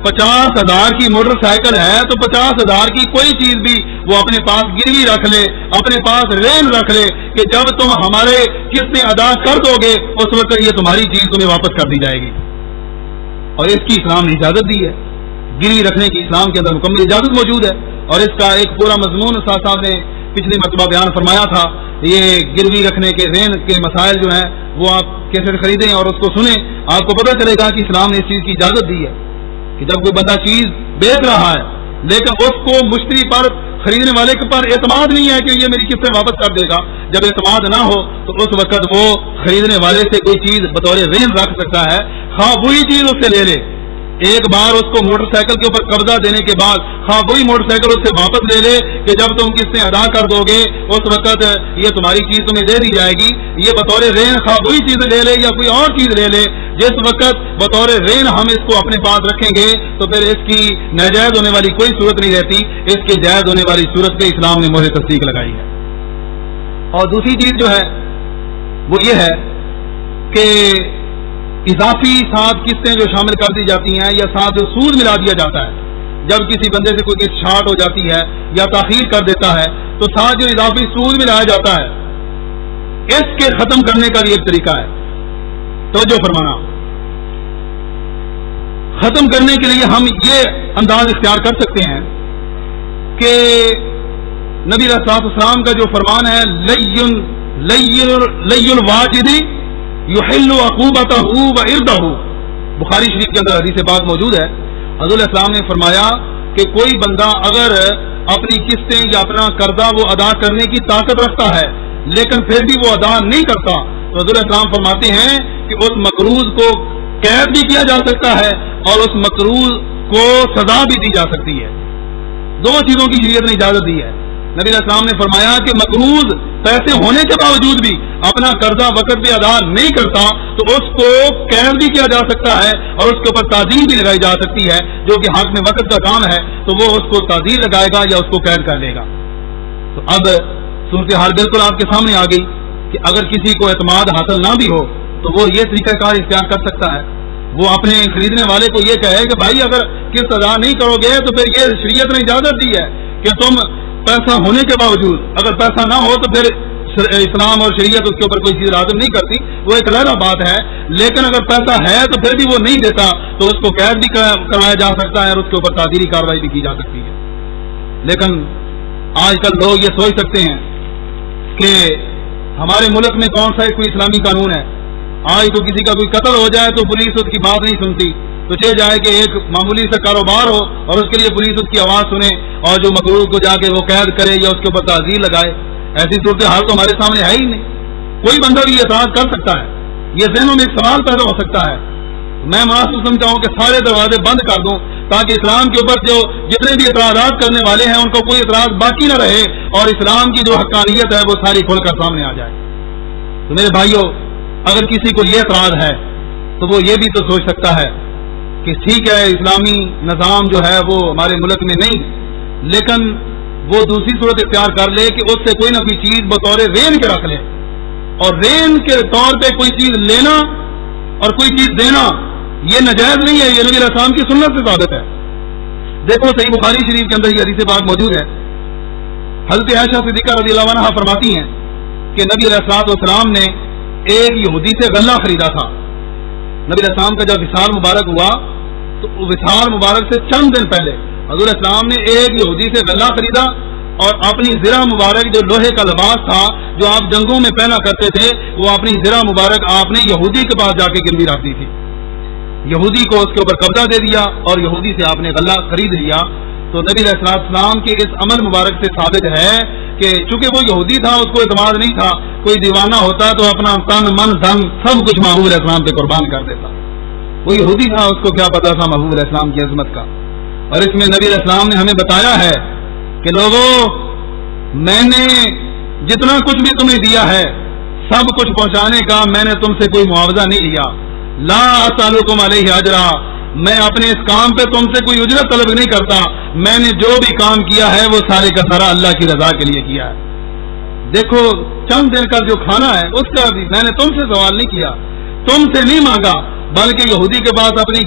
50,000 کی موٹر سائیکل ہے تو 50,000 کی کوئی چیز بھی وہ اپنے پاس گروی رکھ لے، اپنے پاس رین رکھ لے کہ جب تم ہمارے قسطیں ادا کر دو گے اس وقت یہ تمہاری چیز تمہیں واپس کر دی جائے گی۔ اور اس کی اسلام نے اجازت دی ہے، گروی رکھنے کی اسلام کے اندر مکمل اجازت موجود ہے، اور اس کا ایک پورا مضمون استاد صاحب نے پچھلی مرتبہ بیان فرمایا تھا۔ یہ گروی رکھنے کے رین کے مسائل جو ہیں وہ آپ کیسے خریدیں اور اس کو سنیں، آپ کو پتہ چلے گا کہ اسلام نے اس چیز کی اجازت دی ہے کہ جب کوئی بندہ چیز بیچ رہا ہے لیکن اس کو مشتری پر، خریدنے والے کے پر اعتماد نہیں ہے کہ یہ میری قسطیں واپس کر دے گا، جب اعتماد نہ ہو تو اس وقت وہ خریدنے والے سے کوئی چیز بطور رین رکھ سکتا ہے، خواہ وہی چیز اس سے لے لے۔ ایک بار اس کو موٹر سائیکل کے اوپر قبضہ دینے کے بعد خواہ وہی موٹر سائیکل اس سے واپس لے لے کہ جب تم قسطیں ادا کر دو گے اس وقت یہ تمہاری چیز تمہیں دے دی جائے گی، یہ بطور رین خواہ وہی چیز لے لے یا کوئی اور چیز لے لے، جس وقت بطور رین ہم اس کو اپنے پاس رکھیں گے تو پھر اس کی ناجائز ہونے والی کوئی صورت نہیں رہتی، اس کے جائز ہونے والی صورت پہ اسلام نے مہر تصدیق لگائی ہے۔ اور دوسری چیز جو ہے وہ یہ ہے کہ اضافی ساتھ قسطیں جو شامل کر دی جاتی ہیں یا ساتھ سود ملا دیا جاتا ہے، جب کسی بندے سے کوئی قسط شارٹ ہو جاتی ہے یا تاخیر کر دیتا ہے تو ساتھ جو اضافی سود ملایا جاتا ہے، اس کے ختم کرنے کا بھی ایک طریقہ ہے۔ توجہ فرمانا، ختم کرنے کے لیے ہم یہ انداز اختیار کر سکتے ہیں کہ نبی علیہ السلام کا جو فرمان ہے لَيُّ الْوَاجِدِ یحل عقوبتہ وعرضہ، بخاری شریف کے اندر حدیث پاک موجود ہے۔ حضور السلام نے فرمایا کہ کوئی بندہ اگر اپنی قسطیں یا اپنا قرضہ وہ ادا کرنے کی طاقت رکھتا ہے لیکن پھر بھی وہ ادا نہیں کرتا تو حضور السلام فرماتے ہیں کہ اس مقروض کو قید بھی کیا جا سکتا ہے اور اس مقروض کو سزا بھی دی جا سکتی ہے۔ دو چیزوں کی شریعت نے اجازت دی ہے، نبی علیہ السلام نے فرمایا کہ مقروض پیسے ہونے کے باوجود بھی اپنا قرضہ وقت پہ ادا نہیں کرتا تو اس کو قید بھی کیا جا سکتا ہے اور اس کے اوپر تعزیر بھی لگائی جا سکتی ہے، جو کہ حق میں وقت کا کام ہے تو وہ اس کو تعزیر لگائے گا یا اس کو قید کر لے گا۔ تو اب صورتحال بالکل آپ کے سامنے آ گئی کہ اگر کسی کو اعتماد حاصل نہ بھی ہو تو وہ یہ طریقہ کار اختیار کر سکتا ہے، وہ اپنے خریدنے والے کو یہ کہے کہ بھائی اگر قسط ادا نہیں کرو گے تو پھر یہ شریعت نے اجازت دی ہے کہ تم پیسہ ہونے کے باوجود، اگر پیسہ نہ ہو تو پھر اسلام اور شریعت اس کے اوپر کوئی چیز لازم نہیں کرتی، وہ ایک علیحدہ بات ہے، لیکن اگر پیسہ ہے تو پھر بھی وہ نہیں دیتا تو اس کو قید بھی کروایا جا سکتا ہے اور اس کے اوپر تعزیری کارروائی بھی کی جا سکتی ہے۔ لیکن آج کل لوگ یہ سوچ سکتے ہیں کہ ہمارے ملک میں کون سا کوئی اسلامی قانون ہے، آج تو کسی کا کوئی قتل ہو جائے تو پولیس اس کی بات نہیں سنتی، تو چلے جائے کہ ایک معمولی سا کاروبار ہو اور اس کے لیے پولیس اس کی آواز سنے اور جو مقروض کو جا کے وہ قید کرے یا اس کے اوپر تعزیر لگائے۔ ایسی صورتحال تو ہمارے سامنے ہے ہی نہیں، کوئی بندہ بھی اعتراض کر سکتا ہے، یہ ذہنوں میں ایک سوال پیدا ہو سکتا ہے۔ میں مناسب سمجھتا ہوں کہ سارے دروازے بند کر دوں تاکہ اسلام کے اوپر جو جتنے بھی اعتراضات کرنے والے ہیں ان کو کوئی اعتراض باقی نہ رہے اور اسلام کی جو حقانیت ہے وہ ساری کھل کر سامنے آ جائے۔ تو میرے بھائیوں، اگر کسی کو یہ اعتراض ہے تو وہ یہ بھی تو سوچ سکتا ہے کہ ٹھیک ہے اسلامی نظام جو ہے وہ ہمارے ملک میں نہیں، لیکن وہ دوسری صورت اختیار کر لے کہ اس سے کوئی نہ کوئی چیز بطور رین کے رکھ لے، اور رین کے طور پہ کوئی چیز لینا اور کوئی چیز دینا یہ ناجائز نہیں ہے، یہ نبی علیہ السلام کی سنت سے ثابت ہے۔ دیکھو صحیح بخاری شریف کے اندر یہ حدیث پاک موجود ہے، حضرت عائشہ صدیقہ رضی اللہ عنہا فرماتی ہیں کہ نبی علیہ السلام نے ایک یہودی سے غلہ خریدا تھا۔ نبی علیہ السلام کا جب وصال مبارک ہوا تو وصال مبارک سے چند دن پہلے حضور السلام نے ایک یہودی سے غلہ خریدا اور اپنی زرہ مبارک جو لوہے کا لباس تھا جو آپ جنگوں میں پہنا کرتے تھے وہ اپنی زرہ مبارک آپ نے یہودی کے پاس جا کے گروی رکھ دی تھی، یہودی کو اس کے اوپر قبضہ دے دیا اور یہودی سے آپ نے غلہ خرید لیا۔ تو نبی علیہ السلام کے اس عمل مبارک سے ثابت ہے کہ چونکہ وہ یہودی تھا، اس کو اعتماد نہیں تھا، کوئی دیوانہ ہوتا تو اپنا تن من دھن سب کچھ محبوب علیہ السلام پہ قربان کر دیتا، وہ یہودی تھا، اس کو کیا پتا تھا محبوب علیہ السلام کی عظمت کا۔ اور اس میں نبی علیہ السلام نے ہمیں بتایا ہے کہ لوگوں، میں نے جتنا کچھ بھی تمہیں دیا ہے سب کچھ پہنچانے کا میں نے تم سے کوئی معاوضہ نہیں لیا، لا اسالکم علیہ اجرا، میں اپنے اس کام پہ تم سے کوئی اجرت طلب نہیں کرتا، میں نے جو بھی کام کیا ہے وہ سارے کا سارا اللہ کی رضا کے لیے کیا ہے۔ دیکھو چند دن کا جو کھانا ہے اس کا بھی میں نے تم سے سوال نہیں کیا، تم سے نہیں مانگا، بلکہ یہودی کے پاس اپنی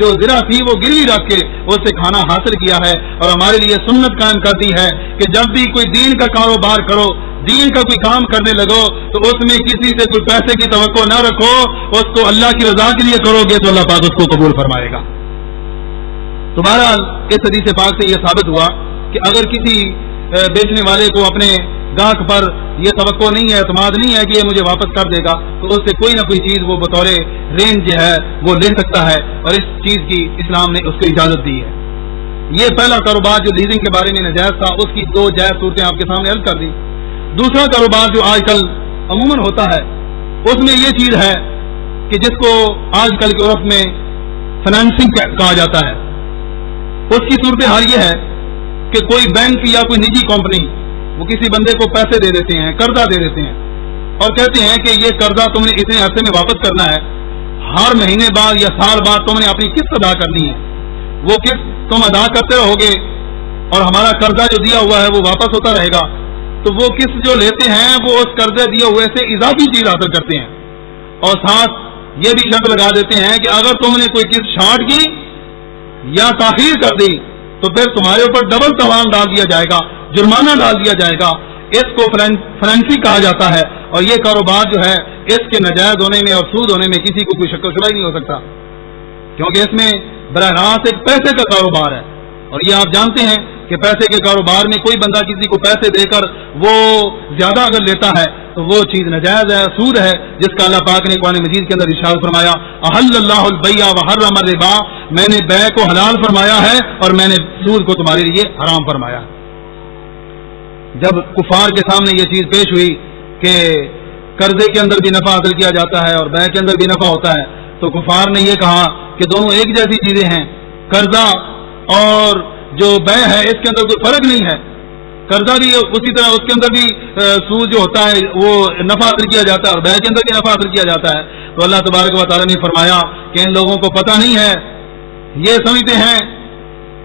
جو زرہ تھی وہ گروی رکھ کے اس سے کھانا حاصل کیا ہے، اور ہمارے لیے سنت قائم کر دی ہے کہ جب بھی کوئی دین کا کاروبار کرو، دین کا کوئی کام کرنے لگو تو اس میں کسی سے کوئی پیسے کی توقع نہ رکھو، اس کو اللہ کی رضا کے لیے کرو گے تو اللہ پاک اس کو قبول فرمائے گا۔ تو بہرحال اس حدیث پاک سے یہ ثابت ہوا کہ اگر کسی بیچنے والے کو اپنے گاہک پر یہ توقع نہیں ہے، اعتماد نہیں ہے کہ یہ مجھے واپس کر دے گا، تو اس سے کوئی نہ کوئی چیز وہ بطور رینج جو ہے وہ لے سکتا ہے، اور اس چیز کی اسلام نے اس کو اجازت دی ہے۔ یہ پہلا کاروبار جو لیزنگ کے بارے میں ناجائز تھا اس کی دو جائز صورتیں آپ کے سامنے حل کر دی۔ دوسرا کاروبار جو آج کل عموماً ہوتا ہے اس میں یہ چیز ہے کہ جس کو آج کل کے عرف میں فائنانسنگ کہا جاتا ہے۔ اس کی صورتحال یہ ہے کہ کوئی بینک یا کوئی نجی کمپنی وہ کسی بندے کو پیسے دے دیتے ہیں، قرضہ دے دیتے ہیں اور کہتے ہیں کہ یہ قرضہ تم نے اتنے عرصے میں واپس کرنا ہے، ہر مہینے بعد یا سال بعد تم نے اپنی قسط ادا کرنی ہے، وہ قسط تم ادا کرتے رہو گے اور ہمارا قرضہ جو دیا ہوا ہے وہ واپس ہوتا رہے گا۔ تو وہ قسط جو لیتے ہیں وہ اس قرضے دیے ہوئے سے اضافی چیز حاصل کرتے ہیں، اور ساتھ یہ بھی شرط لگا دیتے ہیں کہ اگر تم نے کوئی قسط شارٹ کی یا تاخیر کر دی تو پھر تمہارے اوپر ڈبل تاوان ڈال دیا جائے گا، جرمانہ ڈال دیا جائے گا۔ اس کو فائنینسی کہا جاتا ہے، اور یہ کاروبار جو ہے اس کے ناجائز ہونے میں اور سود ہونے میں کسی کو کوئی شک و شبہ ہی نہیں ہو سکتا، کیونکہ اس میں براہ راست ایک پیسے کا کاروبار ہے، اور یہ آپ جانتے ہیں کہ پیسے کے کاروبار میں کوئی بندہ کسی کو پیسے دے کر وہ زیادہ اگر لیتا ہے تو وہ چیز ناجائز ہے، سود ہے، جس کا اللہ پاک نے قرآن مجید کے اندر ارشاد فرمایا احل اللہ البیع وحرم الربا، میں نے بیع کو حلال فرمایا ہے اور میں نے سود کو تمہارے لیے حرام فرمایا۔ جب کفار کے سامنے یہ چیز پیش ہوئی کہ قرضے کے اندر بھی نفع حاصل کیا جاتا ہے اور بیع کے اندر بھی نفع ہوتا ہے، تو کفار نے یہ کہا کہ دونوں ایک جیسی چیزیں ہیں، قرضہ اور جو بیع ہے اس کے اندر کوئی فرق نہیں ہے، قرضہ بھی اسی طرح اس کے اندر بھی سود جو ہوتا ہے وہ نفع حاصل کیا جاتا ہے اور بیع کے اندر بھی نفع حاصل کیا جاتا ہے. تو اللہ تبارک و تعالیٰ نے فرمایا کہ ان لوگوں کو پتہ نہیں ہے, یہ سمجھتے ہیں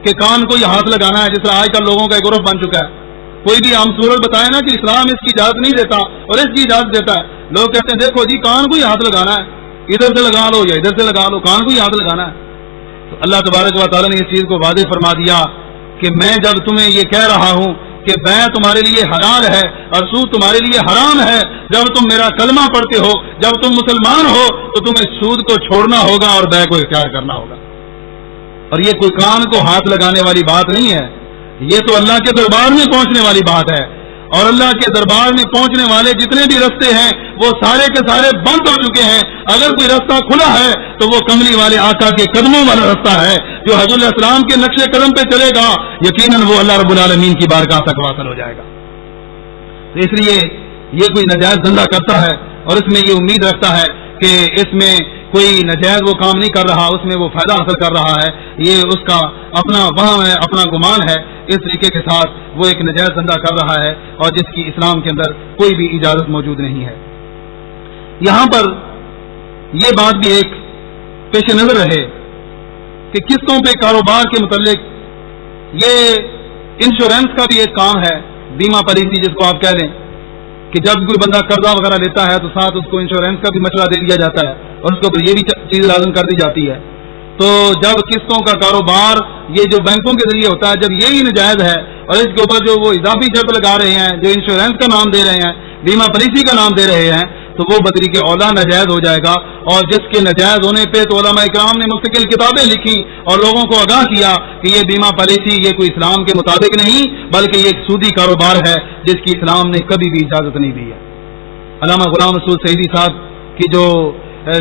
کہ کان کو یہ ہاتھ لگانا ہے, جس طرح آج کل لوگوں کا ایک گروہ بن چکا ہے. کوئی بھی عام صورت بتائے نا کہ اسلام اس کی اجازت نہیں دیتا اور اس کی اجازت دیتا ہے, لوگ کہتے ہیں دیکھو جی کان کو ہی ہاتھ لگانا ہے, ادھر سے لگا لو یا ادھر سے لگا لو, کان کو ہی ہاتھ لگانا ہے. تو اللہ تبارک و تعالیٰ نے اس چیز کو واضح فرما دیا کہ میں جب تمہیں یہ کہہ رہا ہوں کہ بیع تمہارے لیے حلال ہے اور سود تمہارے لیے حرام ہے, جب تم میرا کلمہ پڑھتے ہو, جب تم مسلمان ہو, تو تمہیں سود کو چھوڑنا ہوگا اور بیع کو اختیار کرنا ہوگا. اور یہ کوئی کان کو ہاتھ لگانے والی بات نہیں ہے, یہ تو اللہ کے دربار میں پہنچنے والی بات ہے. اور اللہ کے دربار میں پہنچنے والے جتنے بھی رستے ہیں وہ سارے کے سارے بند ہو چکے ہیں. اگر کوئی رستہ کھلا ہے تو وہ کملی والے آقا کے قدموں والا رستہ ہے, جو حضور علیہ السلام کے نقش قدم پہ چلے گا یقیناً وہ اللہ رب العالمین کی بارگاہ تک واصل ہو جائے گا. تو اس لیے یہ کوئی نجائز دھندا کرتا ہے اور اس میں یہ امید رکھتا ہے کہ اس میں کوئی نجائز وہ کام نہیں کر رہا, اس میں وہ فائدہ حاصل کر رہا ہے, یہ اس کا اپنا وہم ہے, اپنا گمان ہے. اس طریقے کے ساتھ وہ ایک نجائز دھندا کر رہا ہے اور جس کی اسلام کے اندر کوئی بھی اجازت موجود نہیں ہے. یہاں پر یہ بات بھی ایک پیش نظر رہے کہ قسطوں پہ کاروبار کے متعلق یہ انشورنس کا بھی ایک کام ہے, بیمہ پالیسی جس کو آپ کہہ لیں, کہ جب کوئی بندہ قرضہ وغیرہ لیتا ہے تو ساتھ اس کو انشورنس کا بھی مشورہ دے دیا جاتا ہے اور اس کو یہ بھی چیز لازم کر دی جاتی ہے. تو جب قسطوں کا کاروبار یہ جو بینکوں کے ذریعے ہوتا ہے, جب یہی نجائز ہے اور اس کے اوپر جو وہ اضافی شرط لگا رہے ہیں, جو انشورنس کا نام دے رہے ہیں, بیمہ پالیسی کا نام دے رہے ہیں, تو وہ بطریق اولا نجائز ہو جائے گا. اور جس کے نجائز ہونے پہ تو علماء اکرام نے مستقل کتابیں لکھی اور لوگوں کو آگاہ کیا کہ یہ بیمہ پالیسی یہ کوئی اسلام کے مطابق نہیں بلکہ یہ ایک سودی کاروبار ہے جس کی اسلام نے کبھی بھی اجازت نہیں دی ہے. علامہ غلام رسول سعیدی صاحب کی جو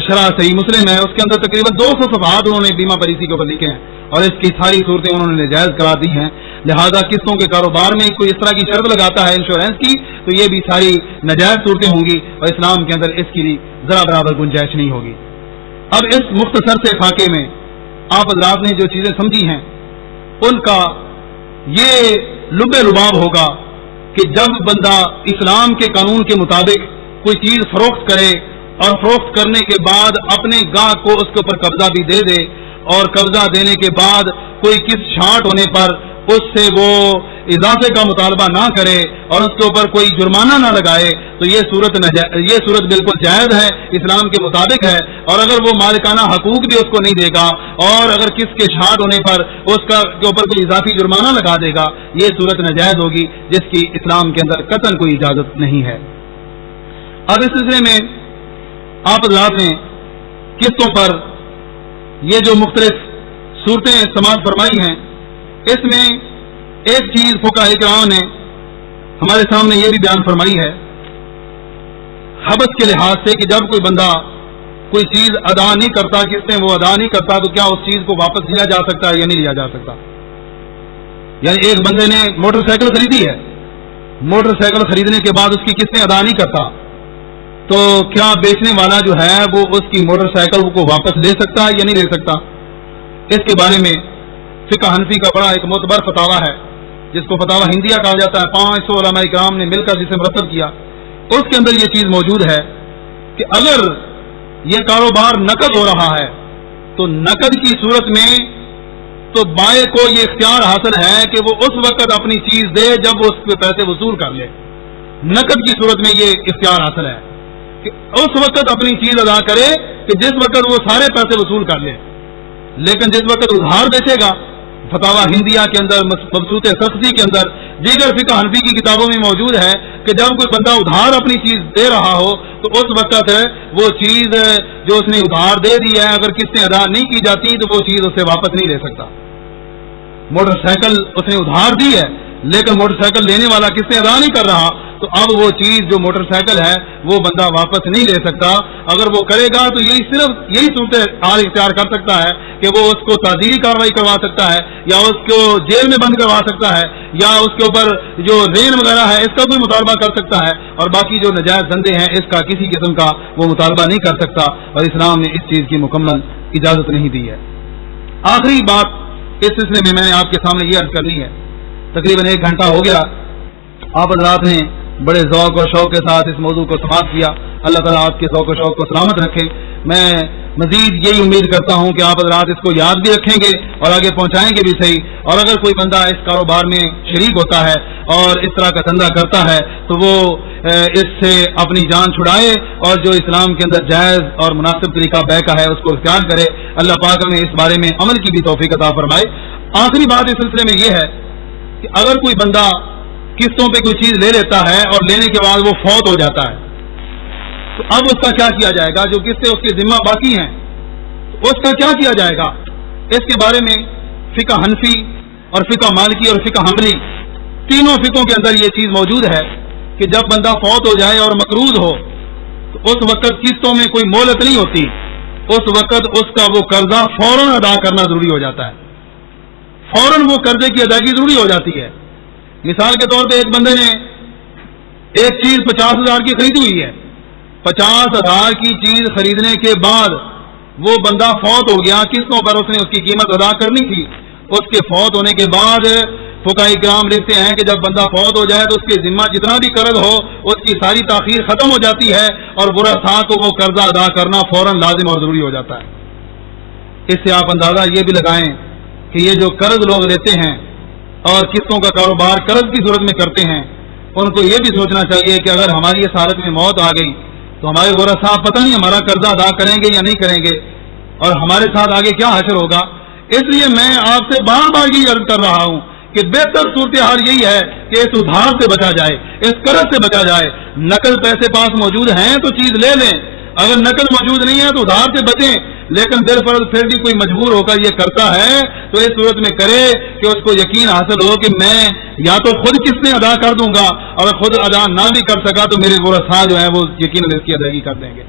شرح صحیح مسلم ہے اس کے اندر تقریباً 200 صفحات انہوں نے بیمہ پالیسی کے اوپر لکھے ہیں اور اس کی ساری صورتیں انہوں نے نجائز قرار دی ہیں. لہذا قسطوں کے کاروبار میں کوئی اس طرح کی شرط لگاتا ہے انشورنس کی تو یہ بھی ساری نجائز صورتیں ہوں گی اور اسلام کے اندر اس کی ذرا برابر گنجائش نہیں ہوگی. اب اس مختصر سے خاکے میں آپ حضرات نے جو چیزیں سمجھی ہیں ان کا یہ لب لباب ہوگا کہ جب بندہ اسلام کے قانون کے مطابق کوئی چیز فروخت کرے اور فروخت کرنے کے بعد اپنے گاہک کو اس کے اوپر قبضہ بھی دے دے اور قبضہ دینے کے بعد کوئی کس چھانٹ ہونے پر اس سے وہ اضافے کا مطالبہ نہ کرے اور اس کے اوپر کوئی جرمانہ نہ لگائے تو یہ صورت بالکل جائز ہے, اسلام کے مطابق ہے. اور اگر وہ مالکانہ حقوق بھی اس کو نہیں دے گا اور اگر کس کے چھانٹ ہونے پر اس کا کے اوپر کوئی اضافی جرمانہ لگا دے گا, یہ صورت ناجائز ہوگی جس کی اسلام کے اندر قطعاً کوئی اجازت نہیں ہے. اب اس سلسلے میں آپ حضرات نے قسطوں پر یہ جو مختلف صورتیں سماعت فرمائی ہیں, اس میں ایک چیز فقہاء کرام نے ہمارے سامنے یہ بھی بیان فرمائی ہے حبس کے لحاظ سے کہ جب کوئی بندہ کوئی چیز ادا نہیں کرتا, قسطیں وہ ادا نہیں کرتا, تو کیا اس چیز کو واپس لیا جا سکتا ہے یا نہیں لیا جا سکتا. یعنی ایک بندے نے موٹر سائیکل خریدی ہے, موٹر سائیکل خریدنے کے بعد اس کی قسطیں ادا نہیں کرتا, تو کیا بیچنے والا جو ہے وہ اس کی موٹر سائیکل کو واپس لے سکتا ہے یا نہیں لے سکتا. اس کے بارے میں فقہ حنفی کا بڑا ایک معتبر فتاویٰ ہے جس کو فتاویٰ ہندیہ کہا جاتا ہے, 500 علماء کرام نے مل کر جسے مرتب کیا. اس کے اندر یہ چیز موجود ہے کہ اگر یہ کاروبار نقد ہو رہا ہے تو نقد کی صورت میں تو بائع کو یہ اختیار حاصل ہے کہ وہ اس وقت اپنی چیز دے جب وہ اس پہ پیسے وصول کر لے. نقد کی صورت میں یہ اختیار حاصل ہے کہ اس وقت اپنی چیز ادا کرے کہ جس وقت وہ سارے پیسے وصول کر لے. لیکن جس وقت ادھار بیچے گا, فتاویٰ ہندیہ کے اندر, مبسوط سختی کے اندر, دیگر فقہ حنفی کی کتابوں میں موجود ہے کہ جب کوئی بندہ ادھار اپنی چیز دے رہا ہو تو اس وقت وہ چیز جو اس نے ادھار دے دی ہے اگر قسطیں ادا نہیں کی جاتی تو وہ چیز اسے واپس نہیں لے سکتا. موٹر سائیکل اس نے ادھار دی ہے لیکن موٹر سائیکل لینے والا قسطیں ادا نہیں کر رہا, تو اب وہ چیز جو موٹر سائیکل ہے وہ بندہ واپس نہیں لے سکتا. اگر وہ کرے گا تو یہی صورت حال اختیار کر سکتا ہے کہ وہ اس کو تعزیری کارروائی کروا سکتا ہے یا اس کو جیل میں بند کروا سکتا ہے یا اس کے اوپر جو رین وغیرہ ہے اس کا بھی مطالبہ کر سکتا ہے, اور باقی جو نجائز دھندے ہیں اس کا کسی قسم کا وہ مطالبہ نہیں کر سکتا, اور اسلام نے اس چیز کی مکمل اجازت نہیں دی ہے. آخری بات اس سلسلے میں نے آپ کے سامنے یہ عرض کرنی ہے, تقریباً 1 گھنٹہ ہو گیا آپ حضرات نے بڑے ذوق اور شوق کے ساتھ اس موضوع کو سماعت کیا. اللہ تعالیٰ آپ کے ذوق و شوق کو سلامت رکھے. میں مزید یہی امید کرتا ہوں کہ آپ حضرات اس کو یاد بھی رکھیں گے اور آگے پہنچائیں گے بھی صحیح. اور اگر کوئی بندہ اس کاروبار میں شریک ہوتا ہے اور اس طرح کا دھندا کرتا ہے تو وہ اس سے اپنی جان چھڑائے اور جو اسلام کے اندر جائز اور مناسب طریقہ بے کا ہے اس کو اختیار کرے. اللہ پاک ہمیں اس بارے میں عمل کی بھی توفیق عطا فرمائے. آخری بات اس سلسلے میں یہ ہے کہ اگر کوئی بندہ قسطوں پہ کوئی چیز لے لیتا ہے اور لینے کے بعد وہ فوت ہو جاتا ہے تو اب اس کا کیا کیا جائے گا؟ جو قسطیں اس کے ذمہ باقی ہیں اس کا کیا کیا جائے گا؟ اس کے بارے میں فقہ حنفی اور فقہ مالکی اور فقہ حنبلی تینوں فقہوں کے اندر یہ چیز موجود ہے کہ جب بندہ فوت ہو جائے اور مقروض ہو تو اس وقت قسطوں میں کوئی مہلت نہیں ہوتی. اس وقت اس کا وہ قرضہ فوراً ادا کرنا ضروری ہو جاتا ہے. فوراً وہ قرضے کی ادائیگی ضروری ہو جاتی ہے. مثال کے طور پہ ایک بندے نے ایک چیز 50,000 کی خریدی ہوئی ہے. 50,000 کی چیز خریدنے کے بعد وہ بندہ فوت ہو گیا. قسطوں پر اس نے اس کی قیمت ادا کرنی تھی. اس کے فوت ہونے کے بعد فقہاء کرام لکھتے ہیں کہ جب بندہ فوت ہو جائے تو اس کے ذمہ جتنا بھی قرض ہو اس کی ساری تاخیر ختم ہو جاتی ہے اور ورثاء کو وہ قرضہ ادا کرنا فوراً لازم اور ضروری ہو جاتا ہے. اس سے آپ اندازہ یہ بھی لگائیں کہ یہ جو قرض لوگ لیتے ہیں اور قسطوں کا کاروبار قرض کی صورت میں کرتے ہیں ان کو یہ بھی سوچنا چاہیے کہ اگر ہماری اس حالت میں موت آ گئی تو ہمارے ورثاء پتہ نہیں ہمارا قرضہ ادا کریں گے یا نہیں کریں گے اور ہمارے ساتھ آگے کیا حشر ہوگا. اس لیے میں آپ سے بار بار یہ عرض کر رہا ہوں کہ بہتر صورتحال یہی ہے کہ اس ادھار سے بچا جائے, اس قرض سے بچا جائے. نقد پیسے پاس موجود ہیں تو چیز لے لیں, اگر نقد موجود نہیں ہے تو ادھار سے بچیں. لیکن دل فرض پھر بھی کوئی مجبور ہو کر یہ کرتا ہے تو اس صورت میں کرے کہ اس کو یقین حاصل ہو کہ میں یا تو خود قسطیں ادا کر دوں گا, اور خود ادا نہ بھی کر سکا تو میرے ورثاء جو ہیں وہ یقیناً اس کی ادائیگی کر دیں گے.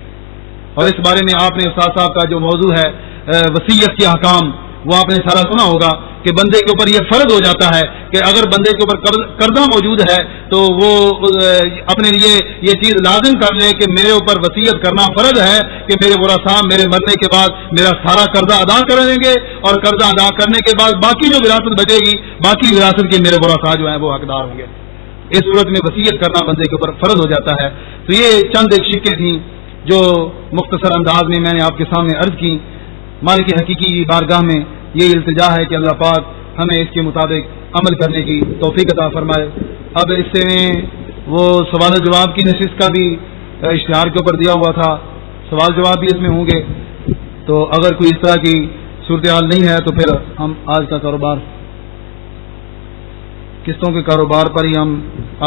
اور اس بارے میں آپ نے استاد صاحب کا جو موضوع ہے وصیت کے احکام وہ آپ نے سارا سنا ہوگا کہ بندے کے اوپر یہ فرض ہو جاتا ہے کہ اگر بندے کے اوپر قرضہ موجود ہے تو وہ اپنے لیے یہ چیز لازم کر لے کہ میرے اوپر وصیت کرنا فرض ہے کہ میرے ورثاء میرے مرنے کے بعد میرا سارا قرضہ ادا کر دیں گے اور قرضہ ادا کرنے کے بعد باقی جو وراثت بچے گی باقی وراثت کے میرے ورثاء جو ہیں وہ حقدار ہوں گے. اس صورت میں وصیت کرنا بندے کے اوپر فرض ہو جاتا ہے. تو یہ چند ایک شکیں تھیں جو مختصر انداز میں نے آپ کے سامنے عرض کی. مالک حقیقی کی بارگاہ میں یہ التجا ہے کہ اللہ پاک ہمیں اس کے مطابق عمل کرنے کی توفیق عطا فرمائے. اب اس سے وہ سوال و جواب کی نشست کا بھی اشتہار کے اوپر دیا ہوا تھا, سوال جواب بھی اس میں ہوں گے. تو اگر کوئی اس طرح کی صورتحال نہیں ہے تو پھر ہم آج کا کاروبار قسطوں کے کاروبار پر ہی ہم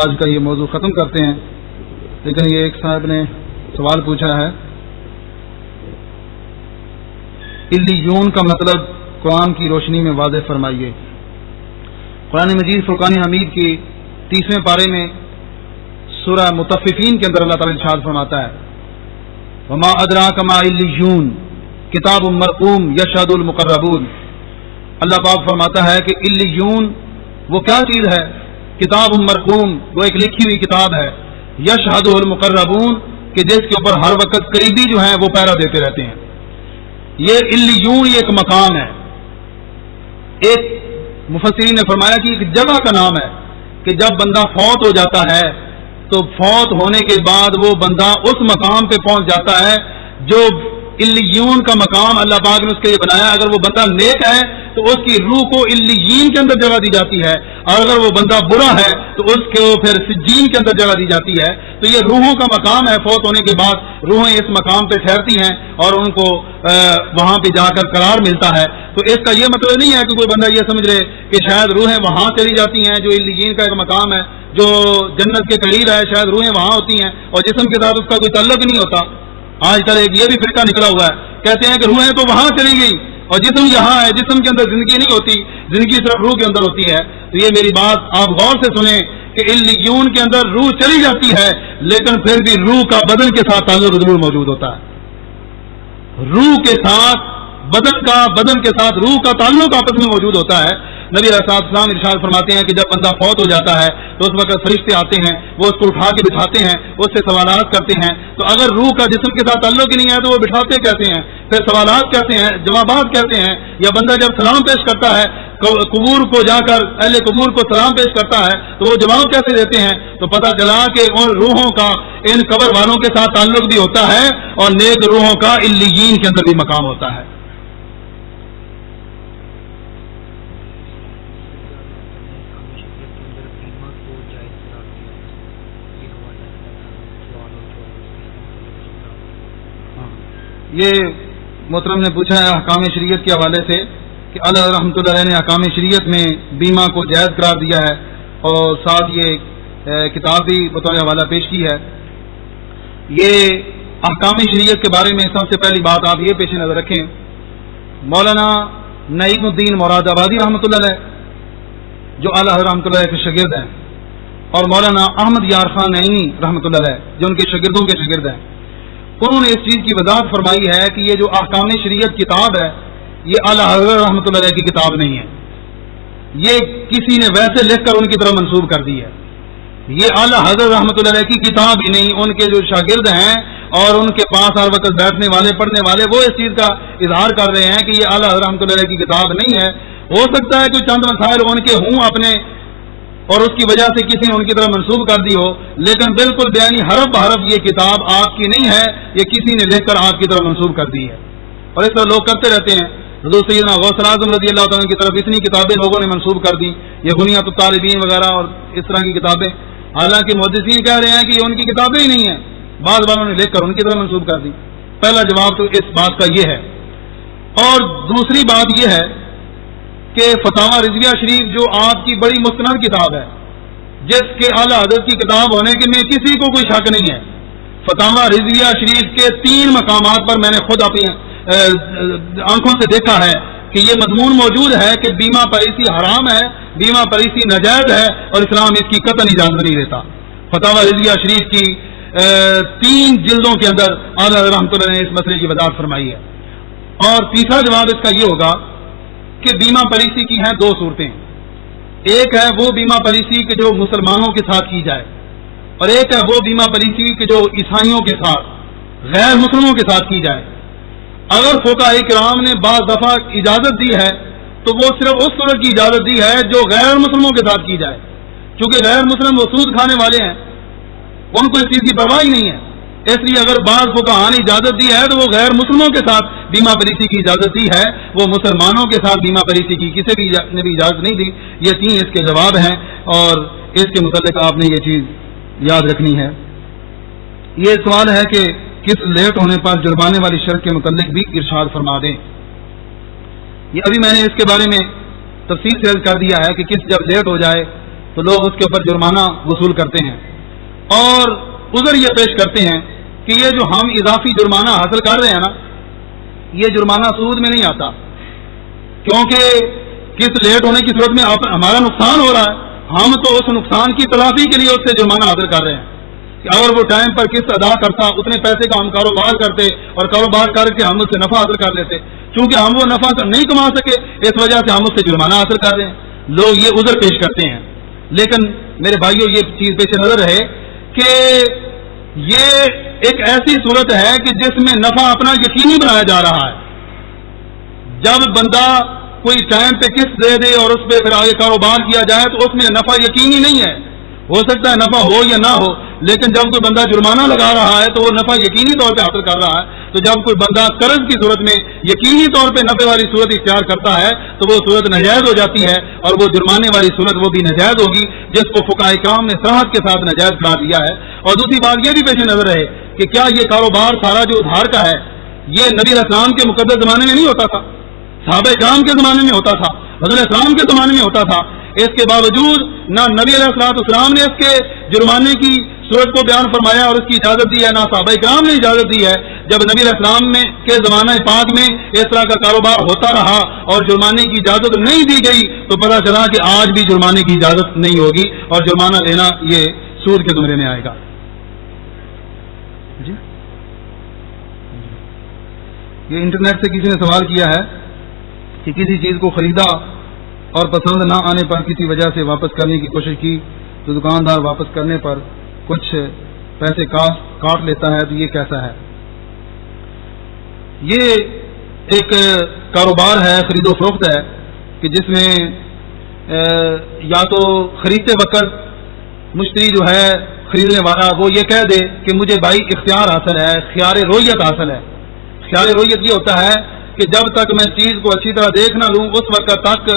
آج کا یہ موضوع ختم کرتے ہیں. لیکن یہ ایک صاحب نے سوال پوچھا ہے, علیون کا مطلب قرآن کی روشنی میں واضح فرمائیے. قرآن مجید فرقان حمید کی 30ویں پارے میں سورہ مطففین کے اندر اللہ تعالی ارشاد فرماتا ہے وما ادراک ما علیون کتاب مرقوم یشہد المقربون. اللہ پاک فرماتا ہے کہ علیون وہ کیا چیز ہے؟ کتاب مرقوم, وہ ایک لکھی ہوئی کتاب ہے. یشہد المقربون کہ جس کے اوپر ہر وقت قریبی جو ہیں وہ پہرا دیتے رہتے ہیں. یہ علیون یہ ایک مقام ہے. ایک مفسرین نے فرمایا کہ ایک جگہ کا نام ہے کہ جب بندہ فوت ہو جاتا ہے تو فوت ہونے کے بعد وہ بندہ اس مقام پہ پہنچ جاتا ہے جو علیون کا مقام اللہ پاک نے اس کے لیے بنایا. اگر وہ بندہ نیک ہے تو اس کی روح کو علیین کے اندر جگہ دی جاتی ہے, اور اگر وہ بندہ برا ہے تو اس کو پھر سجین کے اندر جگہ دی جاتی ہے. تو یہ روحوں کا مقام ہے. فوت ہونے کے بعد روحیں اس مقام پہ ٹھہرتی ہیں اور ان کو وہاں پہ جا کر قرار ملتا ہے. تو اس کا یہ مطلب نہیں ہے کہ کوئی بندہ یہ سمجھ لے کہ شاید روحیں وہاں چلی جاتی ہیں جو علیین کا ایک مقام ہے جو جنت کے قریب ہے, شاید روحیں وہاں ہوتی ہیں اور جسم کے ساتھ اس کا کوئی تعلق نہیں ہوتا. آج کل ایک یہ بھی فرقہ نکلا ہوا ہے, کہتے ہیں کہ روحیں تو وہاں چلی گئی اور جسم یہاں ہے, جسم کے اندر زندگی نہیں ہوتی, زندگی صرف روح کے اندر ہوتی ہے. تو یہ میری بات آپ غور سے سنیں کہ علیون کے اندر روح چلی جاتی ہے لیکن پھر بھی روح کا بدن کے ساتھ تعلق ضرور موجود ہوتا ہے. روح کے ساتھ بدن کے ساتھ روح کا تعلق آپس میں موجود ہوتا ہے. نبی علیہ السلام ارشاد فرماتے ہیں کہ جب بندہ فوت ہو جاتا ہے تو اس وقت فرشتے آتے ہیں, وہ اس کو اٹھا کے بٹھاتے ہیں, اس سے سوالات کرتے ہیں. تو اگر روح کا جسم کے ساتھ تعلق ہی نہیں ہے تو وہ بٹھاتے کہتے ہیں, پھر سوالات کہتے ہیں, جوابات کہتے ہیں. یا بندہ جب سلام پیش کرتا ہے قبور کو جا کر اہل قبور کو سلام پیش کرتا ہے تو وہ جواب کیسے دیتے ہیں؟ تو پتہ چلا کہ ان روحوں کا ان قبر والوں کے ساتھ تعلق بھی ہوتا ہے اور نیک روحوں کا علیین کے اندر بھی مقام ہوتا ہے۔ یہ محترم نے پوچھا ہے احکام شریعت کے حوالے سے کہ اعلیٰ رحمۃ اللہ علیہ نے احکام شریعت میں بیمہ کو جائز قرار دیا ہے اور ساتھ یہ کتاب بھی بطور حوالہ پیش کی ہے۔ یہ احکام شریعت کے بارے میں سب سے پہلی بات آپ یہ پیش نظر رکھیں، مولانا نعیم الدین مراد آبادی رحمۃ اللہ علیہ جو اعلیٰ رحمۃ اللہ علیہ کے شاگرد ہیں، اور مولانا احمد یار خان نعیمی رحمۃ اللہ علیہ جو ان کے شاگردوں کے شاگرد ہیں، انہوں نے اس چیز کی وضاحت فرمائی ہے کہ یہ جو احکام شریعت کتاب ہے یہ اعلیٰ حضرت رحمۃ اللہ علیہ کی کتاب نہیں ہے، یہ کسی نے ویسے لکھ کر ان کی طرف منسوب کر دی ہے۔ یہ اعلیٰ حضرت رحمۃ اللہ علیہ کی کتاب ہی نہیں، ان کے جو شاگرد ہیں اور ان کے پاس ہر وقت بیٹھنے والے پڑھنے والے وہ اس چیز کا اظہار کر رہے ہیں کہ یہ اعلیٰ حضرت رحمۃ اللہ علیہ کی کتاب نہیں ہے۔ ہو سکتا ہے کوئی چند مسائل ان کے ہوں اپنے اور اس کی وجہ سے کسی نے ان کی طرف منسوب کر دی ہو، لیکن بالکل بیانی حرف بحرف یہ کتاب آپ کی نہیں ہے، یہ کسی نے لکھ کر آپ کی طرف منسوب کر دی ہے۔ اور اس طرح لوگ کرتے رہتے ہیں، حضور سیدنا غوث اعظم رضی اللہ تعالیٰ کی طرف اتنی کتابیں لوگوں نے منسوب کر دی، یہ غنیۃ الطالبین وغیرہ اور اس طرح کی کتابیں، حالانکہ محدثین کہہ رہے ہیں کہ یہ ان کی کتابیں ہی نہیں ہیں، بعض والوں نے لکھ کر ان کی طرف منسوب کر دی۔ پہلا جواب تو اس بات کا یہ ہے۔ اور دوسری بات یہ ہے کہ فتاوی رضویہ شریف جو آپ کی بڑی مستند کتاب ہے، جس کے اعلیٰ حضرت کی کتاب ہونے کے میں کسی کو کوئی شک نہیں ہے، فتاوی رضویہ شریف کے 3 مقامات پر میں نے خود اپنی آنکھوں سے دیکھا ہے کہ یہ مضمون موجود ہے کہ بیمہ پریسی حرام ہے، بیمہ پریسی ناجائز ہے اور اسلام اس کی قطعاً اجازت نہیں دیتا۔ فتاوی رضویہ شریف کی 3 جلدوں کے اندر اعلیٰ رحمۃ اللہ نے اس مسئلے کی وضاحت فرمائی ہے۔ اور تیسرا جواب اس کا یہ ہوگا کہ بیمہ پریسی کی ہیں 2 صورتیں، ایک ہے وہ بیمہ پریسی کہ جو مسلمانوں کے ساتھ کی جائے، اور ایک ہے وہ بیمہ پریسی کہ جو عیسائیوں کے ساتھ غیر مسلموں کے ساتھ کی جائے۔ اگر فقہاء کرام نے بعض دفعہ اجازت دی ہے تو وہ صرف اس صورت کی اجازت دی ہے جو غیر مسلموں کے ساتھ کی جائے، کیونکہ غیر مسلم وہ سود کھانے والے ہیں، ان کو اس چیز کی پرواہ ہی نہیں ہے، اس لیے اگر بعض فقہاء نے اجازت دی ہے تو وہ غیر مسلموں کے ساتھ بیمہ پریسی کی اجازت دی ہے، وہ مسلمانوں کے ساتھ بیمہ پریسی کی کسی بھی نے بھی اجازت نہیں دی۔ یہ 3 اس کے جواب ہیں اور اس کے متعلق آپ نے یہ چیز یاد رکھنی ہے۔ یہ سوال ہے کہ کس لیٹ ہونے پر جرمانے والی شرط کے متعلق بھی ارشاد فرما دیں۔ یہ ابھی میں نے اس کے بارے میں تفصیل سے کر دیا ہے کہ کس جب لیٹ ہو جائے تو لوگ اس کے اوپر جرمانہ وصول کرتے ہیں اور عذر یہ پیش کرتے ہیں کہ یہ جو ہم اضافی جرمانہ حاصل کر رہے ہیں نا، یہ جرمانہ سود میں نہیں آتا، کیونکہ کس لیٹ ہونے کی صورت میں ہمارا نقصان ہو رہا ہے، ہم تو اس نقصان کی تلافی کے لیے اس سے جرمانہ حاصل کر رہے ہیں کہ اگر وہ ٹائم پر قسط ادا کرتا اتنے پیسے کا ہم کاروبار کرتے اور کاروبار کر کے ہم اس سے نفع حاصل کر لیتے، چونکہ ہم وہ نفع نہیں کما سکے اس وجہ سے ہم اس سے جرمانہ حاصل کر رہے ہیں۔ لوگ یہ عذر پیش کرتے ہیں، لیکن میرے بھائیوں یہ چیز پیش نظر رہے کہ یہ ایک ایسی صورت ہے کہ جس میں نفع اپنا یقینی بنایا جا رہا ہے۔ جب بندہ کوئی ٹائم پہ قسط دے دے اور اس پہ پھر آگے کاروبار کیا جائے تو اس میں نفع یقینی نہیں ہے، ہو سکتا ہے نفع ہو یا نہ ہو، لیکن جب کوئی بندہ جرمانہ لگا رہا ہے تو وہ نفع یقینی طور پہ حاصل کر رہا ہے۔ تو جب کوئی بندہ قرض کی صورت میں یقینی طور پہ نفع والی صورت اختیار کرتا ہے تو وہ صورت ناجائز ہو جاتی ہے، اور وہ جرمانے والی صورت وہ بھی ناجائز ہوگی جس کو فقہاء کرام نے صراحت کے ساتھ ناجائز قرار دیا ہے۔ اور دوسری بات یہ بھی پیش نظر رہے کہ کیا یہ کاروبار سارا جو ادھار کا ہے یہ نبی علیہ السلام کے مقدس زمانے میں نہیں ہوتا تھا، صحابہ کرام کے زمانے میں ہوتا تھا، حضرت اسلام کے زمانے میں ہوتا تھا۔ اس کے باوجود نہ نبی علیہ السلام نے اس کے جرمانے کی صورت کو بیان فرمایا اور اس کی اجازت دی ہے، نہ صحابہ کرام نے اجازت دی ہے۔ جب نبی علیہ السلام کے زمانہ پاک میں اس طرح کا کاروبار ہوتا رہا اور جرمانے کی اجازت نہیں دی گئی تو پتہ چلا کہ آج بھی جرمانے کی اجازت نہیں ہوگی اور جرمانہ لینا یہ سود کے زمرے میں آئے گا۔ جی یہ انٹرنیٹ سے کسی نے سوال کیا ہے کہ کسی چیز کو خریدا اور پسند نہ آنے پر کسی وجہ سے واپس کرنے کی کوشش کی تو دکاندار واپس کرنے پر کچھ پیسے کاٹ لیتا ہے، تو یہ کیسا ہے؟ یہ ایک کاروبار ہے، خرید و فروخت ہے، کہ جس میں یا تو خریدتے وقت مشتری جو ہے خریدنے والا وہ یہ کہہ دے کہ مجھے بھائی اختیار حاصل ہے، خیار رویت حاصل ہے۔ خیار رویت یہ ہوتا ہے کہ جب تک میں چیز کو اچھی طرح دیکھ نہ لوں اس وقت تک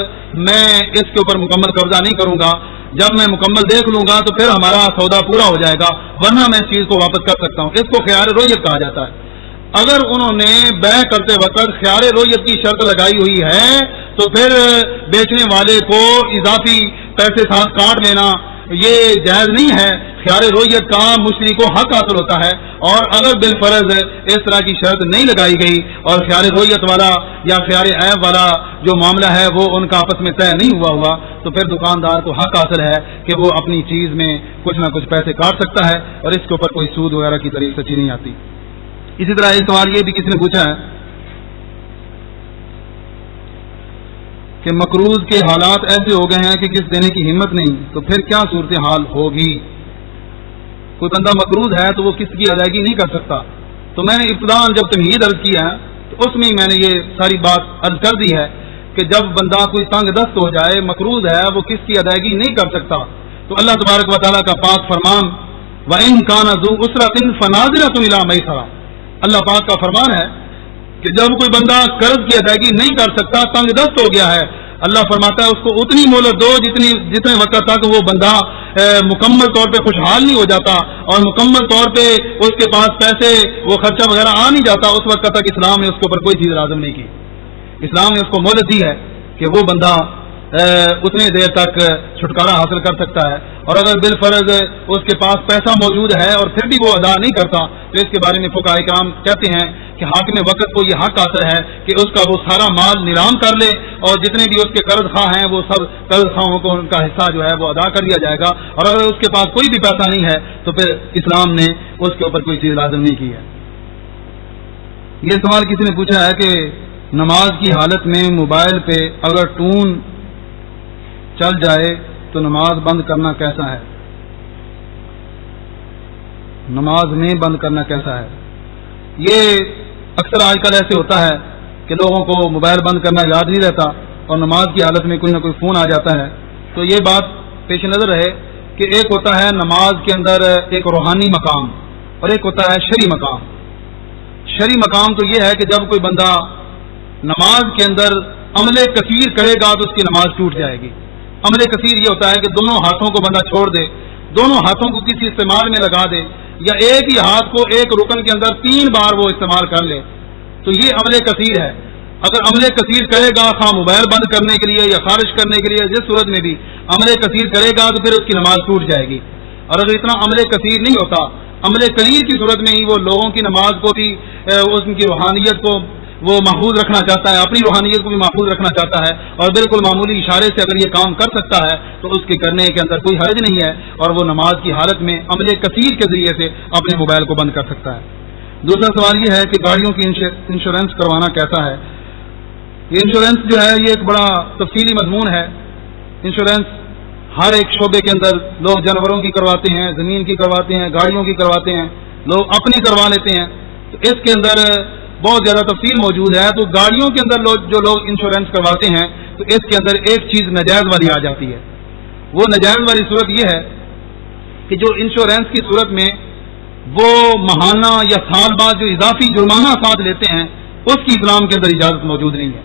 میں اس کے اوپر مکمل قبضہ نہیں کروں گا، جب میں مکمل دیکھ لوں گا تو پھر ہمارا سودا پورا ہو جائے گا، ورنہ میں اس چیز کو واپس کر سکتا ہوں۔ اس کو خیار رویت کہا جاتا ہے۔ اگر انہوں نے بیع کرتے وقت خیار رویت کی شرط لگائی ہوئی ہے تو پھر بیچنے والے کو اضافی پیسے ساتھ کاٹ لینا یہ جائز نہیں ہے۔ خیار رویت کا مشتری کو حق حاصل ہوتا ہے، اور اگر بالفرض اس طرح کی شرط نہیں لگائی گئی اور خیار رویت والا یا خیار عیب والا جو معاملہ ہے وہ ان کا آپس میں طے نہیں ہوا تو پھر دکاندار کو حق حاصل ہے کہ وہ اپنی چیز میں کچھ نہ کچھ پیسے کاٹ سکتا ہے، اور اس کے اوپر کوئی سود وغیرہ کی تاریخ سچی نہیں آتی۔ اسی طرح ایک سوال یہ بھی کسی نے پوچھا ہے کہ مقروض کے حالات ایسے ہو گئے ہیں کہ قسط دینے کی ہمت نہیں، تو پھر کیا صورتحال ہوگی؟ کوئی بندہ مقروض ہے تو وہ قسط کی ادائیگی نہیں کر سکتا، تو میں نے ابتداءً جب تمہید عرض کی ہے تو اس میں میں نے یہ ساری بات عرض کر دی ہے کہ جب بندہ کوئی تنگ دست ہو جائے، مقروض ہے، وہ قسط کی ادائیگی نہیں کر سکتا، تو اللہ تبارک و تعالیٰ کا پاک فرمان وَإِن كَانَ ذُو عُسْرَةٍ فَنَاظِرَةٌ إِلَىٰ مَيْسَرَةٍ، اللہ پاک کا فرمان ہے کہ جب کوئی بندہ قرض کی ادائیگی نہیں کر سکتا، تنگ دست ہو گیا ہے، اللہ فرماتا ہے اس کو اتنی مہلت دو جتنے وقت تک وہ بندہ مکمل طور پہ خوشحال نہیں ہو جاتا اور مکمل طور پہ اس کے پاس پیسے وہ خرچہ وغیرہ آ نہیں جاتا، اس وقت تک اسلام نے اس کے اوپر کوئی چیز لازم نہیں کی۔ اسلام نے اس کو مہلت دی ہے کہ وہ بندہ اتنے دیر تک چھٹکارا حاصل کر سکتا ہے، اور اگر بالفرض اس کے پاس پیسہ موجود ہے اور پھر بھی وہ ادا نہیں کرتا تو اس کے بارے میں فقہاء کرام کہتے ہیں کہ حاکم وقت کو یہ حق حاصل ہے کہ اس کا وہ سارا مال نیلام کر لے، اور جتنے بھی اس کے قرض خواہ ہیں وہ سب قرض خواہوں کو ان کا حصہ جو ہے وہ ادا کر دیا جائے گا، اور اگر اس کے پاس کوئی بھی پیسہ نہیں ہے تو پھر اسلام نے اس کے اوپر کوئی چیز لازم نہیں کی ہے۔ یہ سوال کسی نے پوچھا ہے کہ نماز کی حالت میں موبائل پہ اگر ٹون چل جائے تو نماز بند کرنا کیسا ہے؟ نماز میں بند کرنا کیسا ہے؟ یہ اکثر آج کل ایسے ہوتا ہے کہ لوگوں کو موبائل بند کرنا یاد نہیں رہتا اور نماز کی حالت میں کوئی نہ کوئی فون آ جاتا ہے، تو یہ بات پیش نظر رہے کہ ایک ہوتا ہے نماز کے اندر ایک روحانی مقام اور ایک ہوتا ہے شرعی مقام۔ شرعی مقام تو یہ ہے کہ جب کوئی بندہ نماز کے اندر عمل کثیر کرے گا تو اس کی نماز ٹوٹ جائے گی۔ عمل کثیر یہ ہوتا ہے کہ دونوں ہاتھوں کو بندہ چھوڑ دے، دونوں ہاتھوں کو کسی استعمال میں لگا دے، یا ایک ہی ہاتھ کو ایک رکن کے اندر 3 بار وہ استعمال کر لے، تو یہ عمل کثیر ہے۔ اگر عمل کثیر کرے گا خواہ موبائل بند کرنے کے لیے یا خارج کرنے کے لیے، جس صورت میں بھی عمل کثیر کرے گا تو پھر اس کی نماز ٹوٹ جائے گی۔ اور اگر اتنا عمل کثیر نہیں ہوتا، عمل قلیل کی صورت میں ہی وہ لوگوں کی نماز کو بھی ان کی روحانیت کو وہ محفوظ رکھنا چاہتا ہے، اپنی روحانیت کو بھی محفوظ رکھنا چاہتا ہے، اور بالکل معمولی اشارے سے اگر یہ کام کر سکتا ہے تو اس کے کرنے کے اندر کوئی حرج نہیں ہے، اور وہ نماز کی حالت میں عمل کثیر کے ذریعے سے اپنے موبائل کو بند کر سکتا ہے۔ دوسرا سوال یہ ہے کہ گاڑیوں کی انشورنس کروانا کیسا ہے؟ یہ انشورنس جو ہے یہ ایک بڑا تفصیلی مضمون ہے۔ انشورنس ہر ایک شعبے کے اندر لوگ جانوروں کی کرواتے ہیں، زمین کی کرواتے ہیں، گاڑیوں کی کرواتے ہیں، لوگ اپنی کروا لیتے ہیں، تو اس کے اندر بہت زیادہ تفصیل موجود ہے۔ تو گاڑیوں کے اندر جو لوگ انشورنس کرواتے ہیں تو اس کے اندر ایک چیز ناجائز والی آ جاتی ہے۔ وہ ناجائز والی صورت یہ ہے کہ جو انشورنس کی صورت میں وہ ماہانہ یا سال بعد جو اضافی جرمانہ ساتھ لیتے ہیں اس کی اسلام کے اندر اجازت موجود نہیں ہے،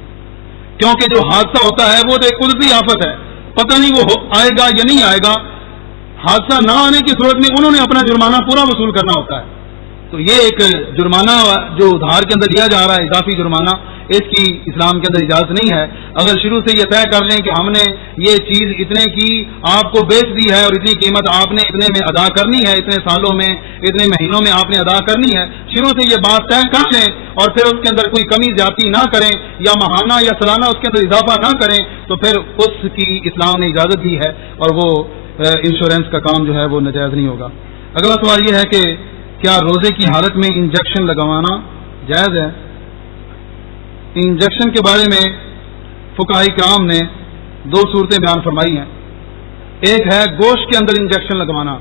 کیونکہ جو حادثہ ہوتا ہے وہ تو ایک قدرتی آفت ہے، پتہ نہیں وہ آئے گا یا نہیں آئے گا۔ حادثہ نہ آنے کی صورت میں انہوں نے اپنا جرمانہ پورا وصول کرنا ہوتا ہے، تو یہ ایک جرمانہ جو ادھار کے اندر لیا جا رہا ہے اضافی جرمانہ، اس کی اسلام کے اندر اجازت نہیں ہے۔ اگر شروع سے یہ طے کر لیں کہ ہم نے یہ چیز اتنے کی آپ کو بیچ دی ہے اور اتنی قیمت آپ نے اتنے میں ادا کرنی ہے، اتنے سالوں میں اتنے مہینوں میں آپ نے ادا کرنی ہے، شروع سے یہ بات طے کر لیں اور پھر اس کے اندر کوئی کمی زیادتی نہ کریں یا ماہانہ یا سالانہ اس کے اندر اضافہ نہ کریں تو پھر اس کی اسلام نے اجازت دی ہے، اور وہ انشورنس کا کام جو ہے وہ ناجائز نہیں ہوگا۔ اگلا سوال یہ ہے کہ کیا روزے کی حالت میں انجیکشن لگوانا جائز ہے؟ انجیکشن کے بارے میں فقہاء کرام نے 2 صورتیں بیان فرمائی ہیں۔ ایک ہے گوشت کے اندر انجیکشن لگوانا،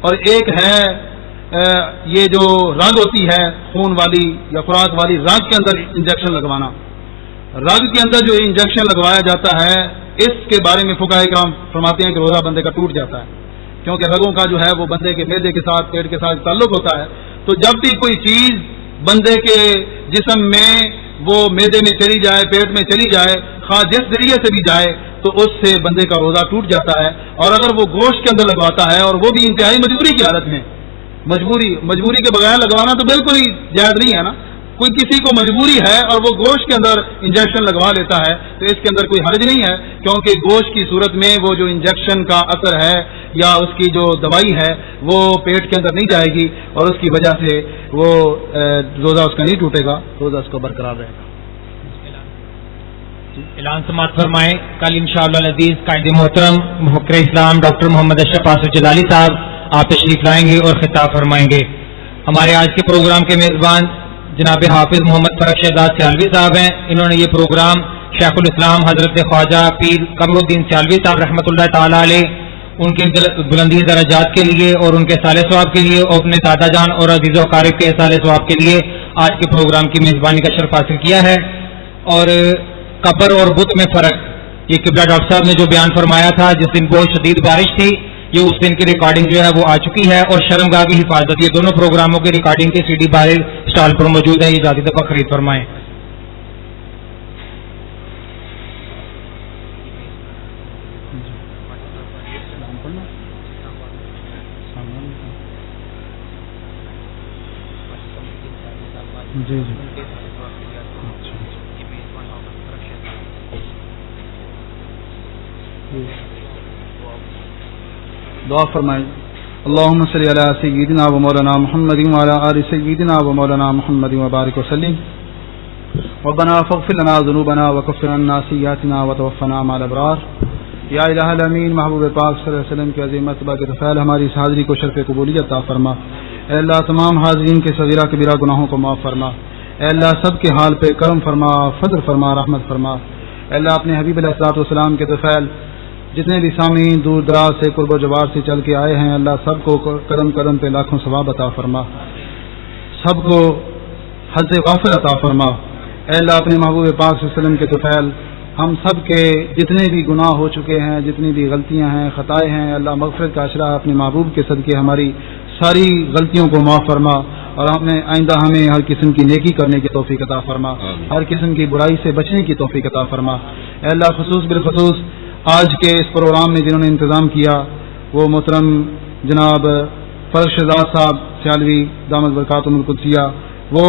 اور ایک ہے یہ جو رگ ہوتی ہے خون والی یا خوراک والی رگ کے اندر انجیکشن لگوانا۔ رگ کے اندر جو انجیکشن لگوایا جاتا ہے اس کے بارے میں فقہاء کرام فرماتے ہیں کہ روزہ بندے کا ٹوٹ جاتا ہے، کیونکہ رگوں کا جو ہے وہ بندے کے معدے کے ساتھ پیٹ کے ساتھ تعلق ہوتا ہے. تو جب بھی کوئی چیز بندے کے جسم میں وہ معدے میں چلی جائے، پیٹ میں چلی جائے، خواہ جس ذریعے سے بھی جائے، تو اس سے بندے کا روزہ ٹوٹ جاتا ہے. اور اگر وہ گوشت کے اندر لگواتا ہے اور وہ بھی انتہائی مجبوری کی حالت میں، مجبوری کے بغیر لگوانا تو بالکل ہی جائز نہیں ہے نا. کوئی کسی کو مجبوری ہے اور وہ گوشت کے اندر انجیکشن لگوا لیتا ہے تو اس کے اندر کوئی حرج نہیں ہے، کیونکہ گوشت کی صورت میں وہ جو انجیکشن کا اثر ہے یا اس کی جو دوائی ہے وہ پیٹ کے اندر نہیں جائے گی اور اس کی وجہ سے وہ روزہ اس کا نہیں ٹوٹے گا، روزہ اس کو برقرار رہے گا. اعلان سماعت فرمائیں. کل انشاءاللہ العزیز قائد محترم محقق اسلام ڈاکٹر محمد اشرف آصف جلالی صاحب آپ تشریف لائیں گے اور خطاب فرمائیں گے. ہمارے آج کے پروگرام کے میزبان جناب حافظ محمد فرق شہزاد سیالوی صاحب ہیں. انہوں نے یہ پروگرام شیخ الاسلام حضرت خواجہ پیر قمر الدین سیالوی صاحب رحمۃ اللہ تعالی علیہ ان کے بلندی درجات کے لیے اور ان کے صالح ثواب کے لیے اور اپنے دادا جان اور عزیز و اقارب کے صالح ثواب کے لیے آج کے پروگرام کی میزبانی کا شرف حاصل کیا ہے. اور قبر اور بت میں فرق، یہ قبلہ ڈاکٹر صاحب نے جو بیان فرمایا تھا جس دن بہت شدید بارش تھی، یہ اس دن کی ریکارڈنگ جو ہے وہ آ چکی ہے. اور شرمگاہ کی حفاظت، یہ دونوں پروگراموں کی ریکارڈنگ کی CD باہر اسٹال پر موجود ہے، یہ ذاتی دفعہ خرید فرمائیں. جی دعا فرمائیں. اللهم صل على سيدنا ومولانا محمد وعلى آل سيدنا ومولانا محمد وبارك وسلم. ربنا فاغفر لنا ذنوبنا وكفر عنا سيئاتنا وتوفنا مع الابرار. یا الہ الامین، محبوب پاک صلی اللہ علیہ وسلم کی عظیم مرتبہ کے طفیل ہماری اس حاضری کو شرف قبولیت عطا فرما. اے اللہ تمام حاضرین کے صغیرہ کبیرہ گناہوں کو معاف فرما. اے اللہ سب کے حال پہ کرم فرما، فضل فرما، رحمت فرما. اے اللہ اپنے حبیب علیہ الصلوۃ والسلام کے طفیل جتنے بھی سامعین دور دراز سے قرب و جوار سے چل کے آئے ہیں، اللہ سب کو قدم قدم پہ لاکھوں ثواب عطا فرما، سب کو حظ غافر عطا فرما. اے اللہ اپنے محبوب پاک صلی اللہ علیہ وسلم کے طفیل ہم سب کے جتنے بھی گناہ ہو چکے ہیں، جتنی بھی غلطیاں ہیں، خطائیں ہیں، اللہ مغفرت کا اشرا اپنے محبوب کے صدقے ہماری ساری غلطیوں کو معاف فرما اور آئندہ ہمیں ہر قسم کی نیکی کرنے کی توفیق عطا فرما، ہر قسم کی برائی سے بچنے کی توفیق عطا فرما. اے اللہ خصوص بالخصوص آج کے اس پروگرام میں جنہوں نے انتظام کیا وہ محترم جناب فرق شہزاد صاحب سیالوی دامت برکاتہم القدسیہ، وہ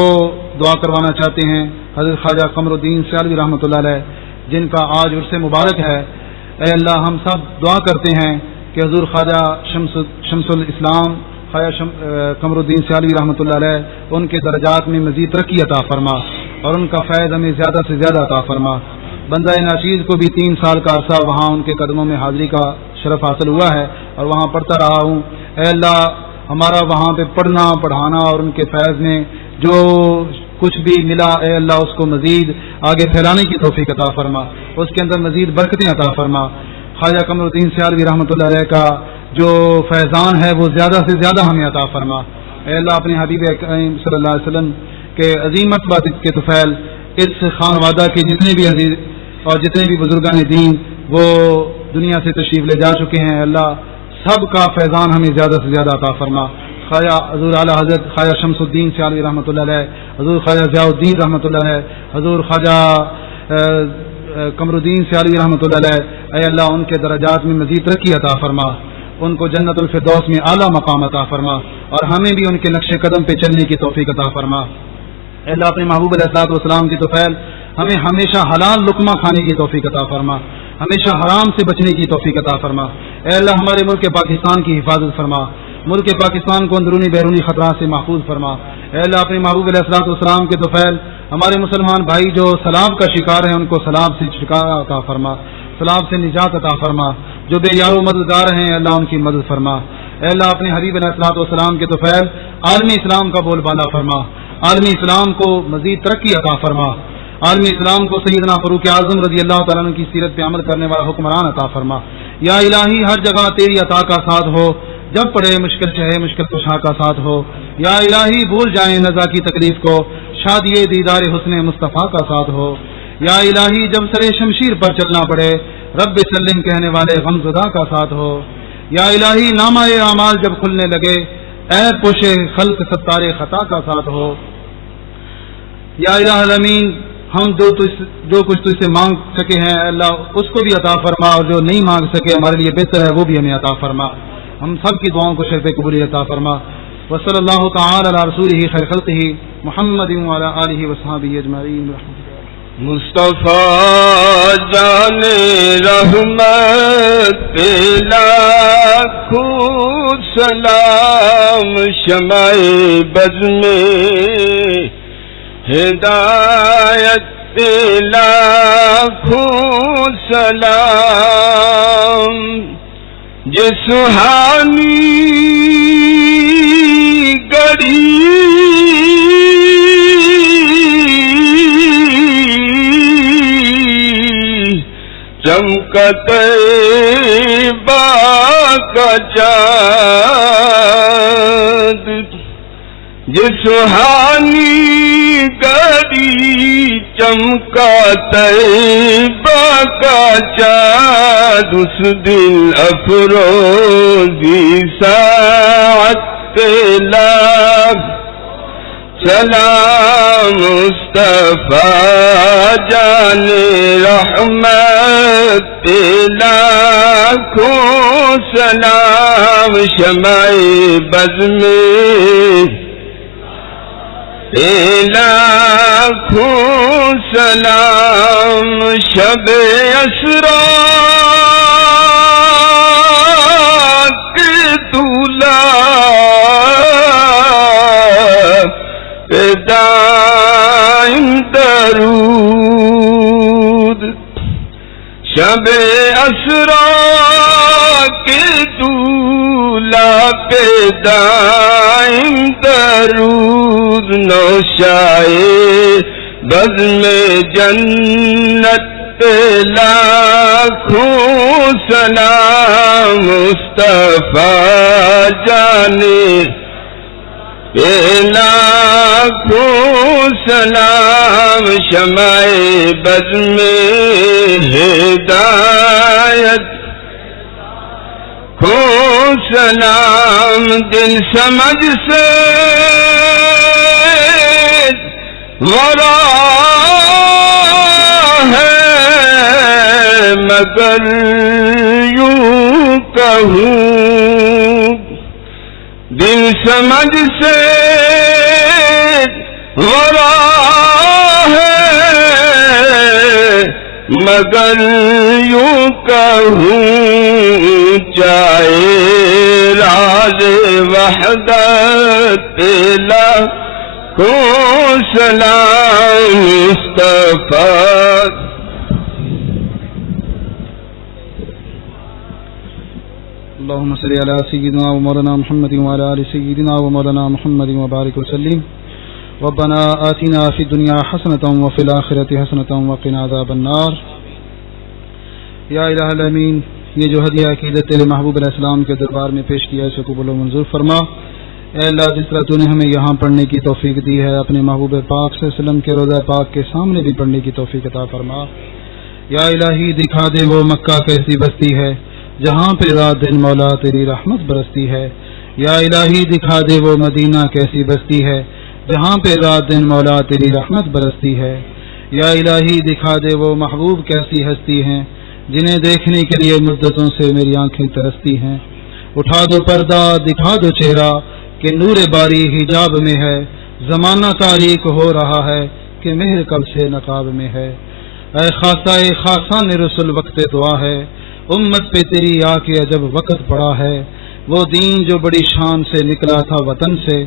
دعا کروانا چاہتے ہیں حضرت خواجہ قمر الدین سیالوی رحمۃ اللہ علیہ جن کا آج عرس مبارک ہے. اے اللہ ہم سب دعا کرتے ہیں کہ حضور خواجہ شمس الاسلام خواجہ قمر الدین سیالوی رحمۃ اللہ علیہ ان کے درجات میں مزید ترقی عطا فرما اور ان کا فیض ہمیں زیادہ سے زیادہ عطا فرما. بندہ ناچیز کو بھی 3 سال کا عرصہ وہاں ان کے قدموں میں حاضری کا شرف حاصل ہوا ہے اور وہاں پڑھتا رہا ہوں. اے اللہ ہمارا وہاں پہ پڑھنا پڑھانا اور ان کے فیض میں جو کچھ بھی ملا اے اللہ اس کو مزید آگے پھیلانے کی توفیق عطا فرما، اس کے اندر مزید برکتیں عطا فرما. خواجہ قمر الدین سیالوی رحمۃ اللہ علیہ کا جو فیضان ہے وہ زیادہ سے زیادہ ہمیں عطا فرما. اے اللہ اپنے حبیب کریم صلی اللہ علیہ وسلم کے عظیم مرتبہ کے طفیل اس خانوادہ کے جتنے بھی عزیز اور جتنے بھی بزرگان دین وہ دنیا سے تشریف لے جا چکے ہیں، اللہ سب کا فیضان ہمیں زیادہ سے زیادہ عطا فرما. خواجہ حضور اعلیٰ حضرت خواجہ شمس الدین سیالوی رحمۃ اللہ علیہ، حضور خواجہ ضیاء الدین رحمۃ اللہ علیہ، حضور خواجہ قمر الدین سیالوی رحمۃ اللہ علیہ، اے اللہ ان کے درجات میں مزید ترقی عطا فرما، ان کو جنت الفردوس میں اعلیٰ مقام عطا فرما اور ہمیں بھی ان کے نقش قدم پہ چلنے کی توفیق عطا فرما. اے اللہ اپنے محبوب علیہ الصلوۃ والسلام کی طفیل ہمیں ہمیشہ حلال لقمہ کھانے کی توفیق عطا فرما، ہمیشہ حرام سے بچنے کی توفیق عطا فرما. اے اللہ ہمارے ملک پاکستان کی حفاظت فرما، ملک پاکستان کو اندرونی بیرونی خطرات سے محفوظ فرما. اے اللہ اپنے محبوب علیہ الصلوۃ والسلام کے طفیل ہمارے مسلمان بھائی جو سلاب کا شکار ہیں ان کو سلاب سے چھٹکارا عطا فرما، سلاب سے نجات عطا فرما. جو بے یار و مددگار ہیں اللہ ان کی مدد فرما. اے اللہ اپنے حبیب علیہ الصلوۃ والسلام کے طفیل عالمی اسلام کا بول بالا فرما، عالمی اسلام کو مزید ترقی عطا فرما، عالمی اسلام کو سیدنا فاروق اعظم رضی اللہ تعالیٰ عنہ کی سیرت پہ عمل کرنے والا حکمران عطا فرما. یا الہی ہر جگہ تیری عطا کا ساتھ ہو، جب پڑے مشکل چاہے مشکل کشا کا ساتھ ہو. یا الہی بھول جائیں نزا کی تکلیف کو، شادی دیدار حسن مصطفیٰ کا ساتھ ہو. یا الہی جب سر شمشیر پر چلنا پڑے رب سلم کہنے والے غم زدہ کا ساتھ ہو. یا الہی نامہ اعمال جب کھلنے لگے اے پوشے خلق ستار خطا کا ساتھ ہو. یا الہ العالمین ہم جو کچھ تجھ سے مانگ سکے ہیں اللہ اس کو بھی عطا فرما، اور جو نہیں مانگ سکے ہمارے لیے بہتر ہے وہ بھی ہمیں عطا فرما. ہم سب کی دعاؤں کو شرف قبولی عطا فرما. وصلی اللہ تعالی علی رسولہ خیر خلقہ محمد وعلی آلہ وصحبہ اجمعین. مصطفیٰ جان رحمت لاکھوں سلام، شمع بز میں ہدایت لاکھوں سلام. یہ سہانی گڑی چمکتے کا چاند، یہ سہانی گڑی چمکتے کا چاند، اس دل افروزی ساعت لاکھ سلام. مصطفیٰ جان رحمت لاکھوں سلام، شمع بز میں لاکھوں سلام. شب اسرا کے دولا دائم درود، شب اسرا کے دولا پہ دائم درود. نوشائے بز میں جنت لاکھوں سلام. مصطفیٰ جانے لاکھوں سلام. شمع بز میں ہدایت کو سلام. دل سمجھ سے ورا ہے مگر یوں کہوں، دل سمجھ سے ورا ہے مگر یوں کہوں. چاہے راز وحدت لاکھوں سلام. مصطفیٰ اللهم صل على سيدنا ومولانا محمد وعلى آل سيدنا ومولانا محمد وبارك وسلم. ربنا آتنا في الدنيا حسنة وفي الآخرة حسنة وقنا عذاب النار. یا الہ العالمین یہ جو ہدیہ عقیدت تیرے محبوب علیہ السلام کے دربار میں پیش کیا ہے اسے قبول و منظور فرما. اے اللہ جس طرح تو نے ہمیں یہاں پڑھنے کی توفیق دی ہے اپنے محبوب پاک صلی اللہ علیہ وسلم کے روضہ پاک کے سامنے بھی پڑھنے کی توفیق عطا فرما. یا الہی دکھا دے وہ مکہ کیسی بستی ہے جہاں پہ رات دن مولا تیری رحمت برستی ہے. یا الہی دکھا دے وہ مدینہ کیسی بستی ہے جہاں پہ رات دن مولا تیری رحمت برستی ہے. یا الہی دکھا دے وہ محبوب کیسی ہستی ہیں جنہیں دیکھنے کے لیے مدتوں سے میری آنکھیں ترستی ہیں. اٹھا دو پردہ دکھا دو چہرہ کہ نور باری حجاب میں ہے، زمانہ تاریک ہو رہا ہے کہ مہر کب سے نقاب میں ہے. اے خاصان رسول وقت دعا ہے، امت پہ تیری آ کے عجب وقت پڑا ہے. وہ دین جو بڑی شان سے نکلا تھا وطن سے،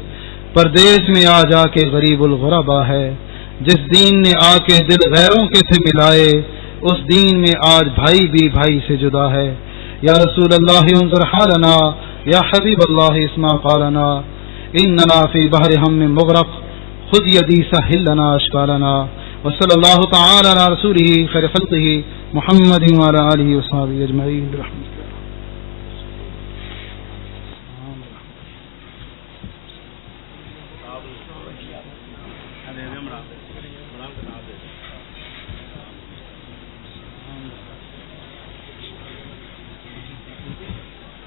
پردیس میں آ جا کے غریب الغربا ہے. جس دین نے آ کے دل غیروں کے سے ملائے، اس دین میں آج بھائی بھی بھائی سے جدا ہے. یا رسول اللہ انظر حالنا، یا حبیب اللہ اسمع قالنا، اننا فی بحر ہم مغرق، خذ یدی سہل لنا اشکالنا. وصلی اللہ تعالی علی رسولہ خیر خلقہ محمد وعلی آلہ وصحبہ اجمعین برحمتہ.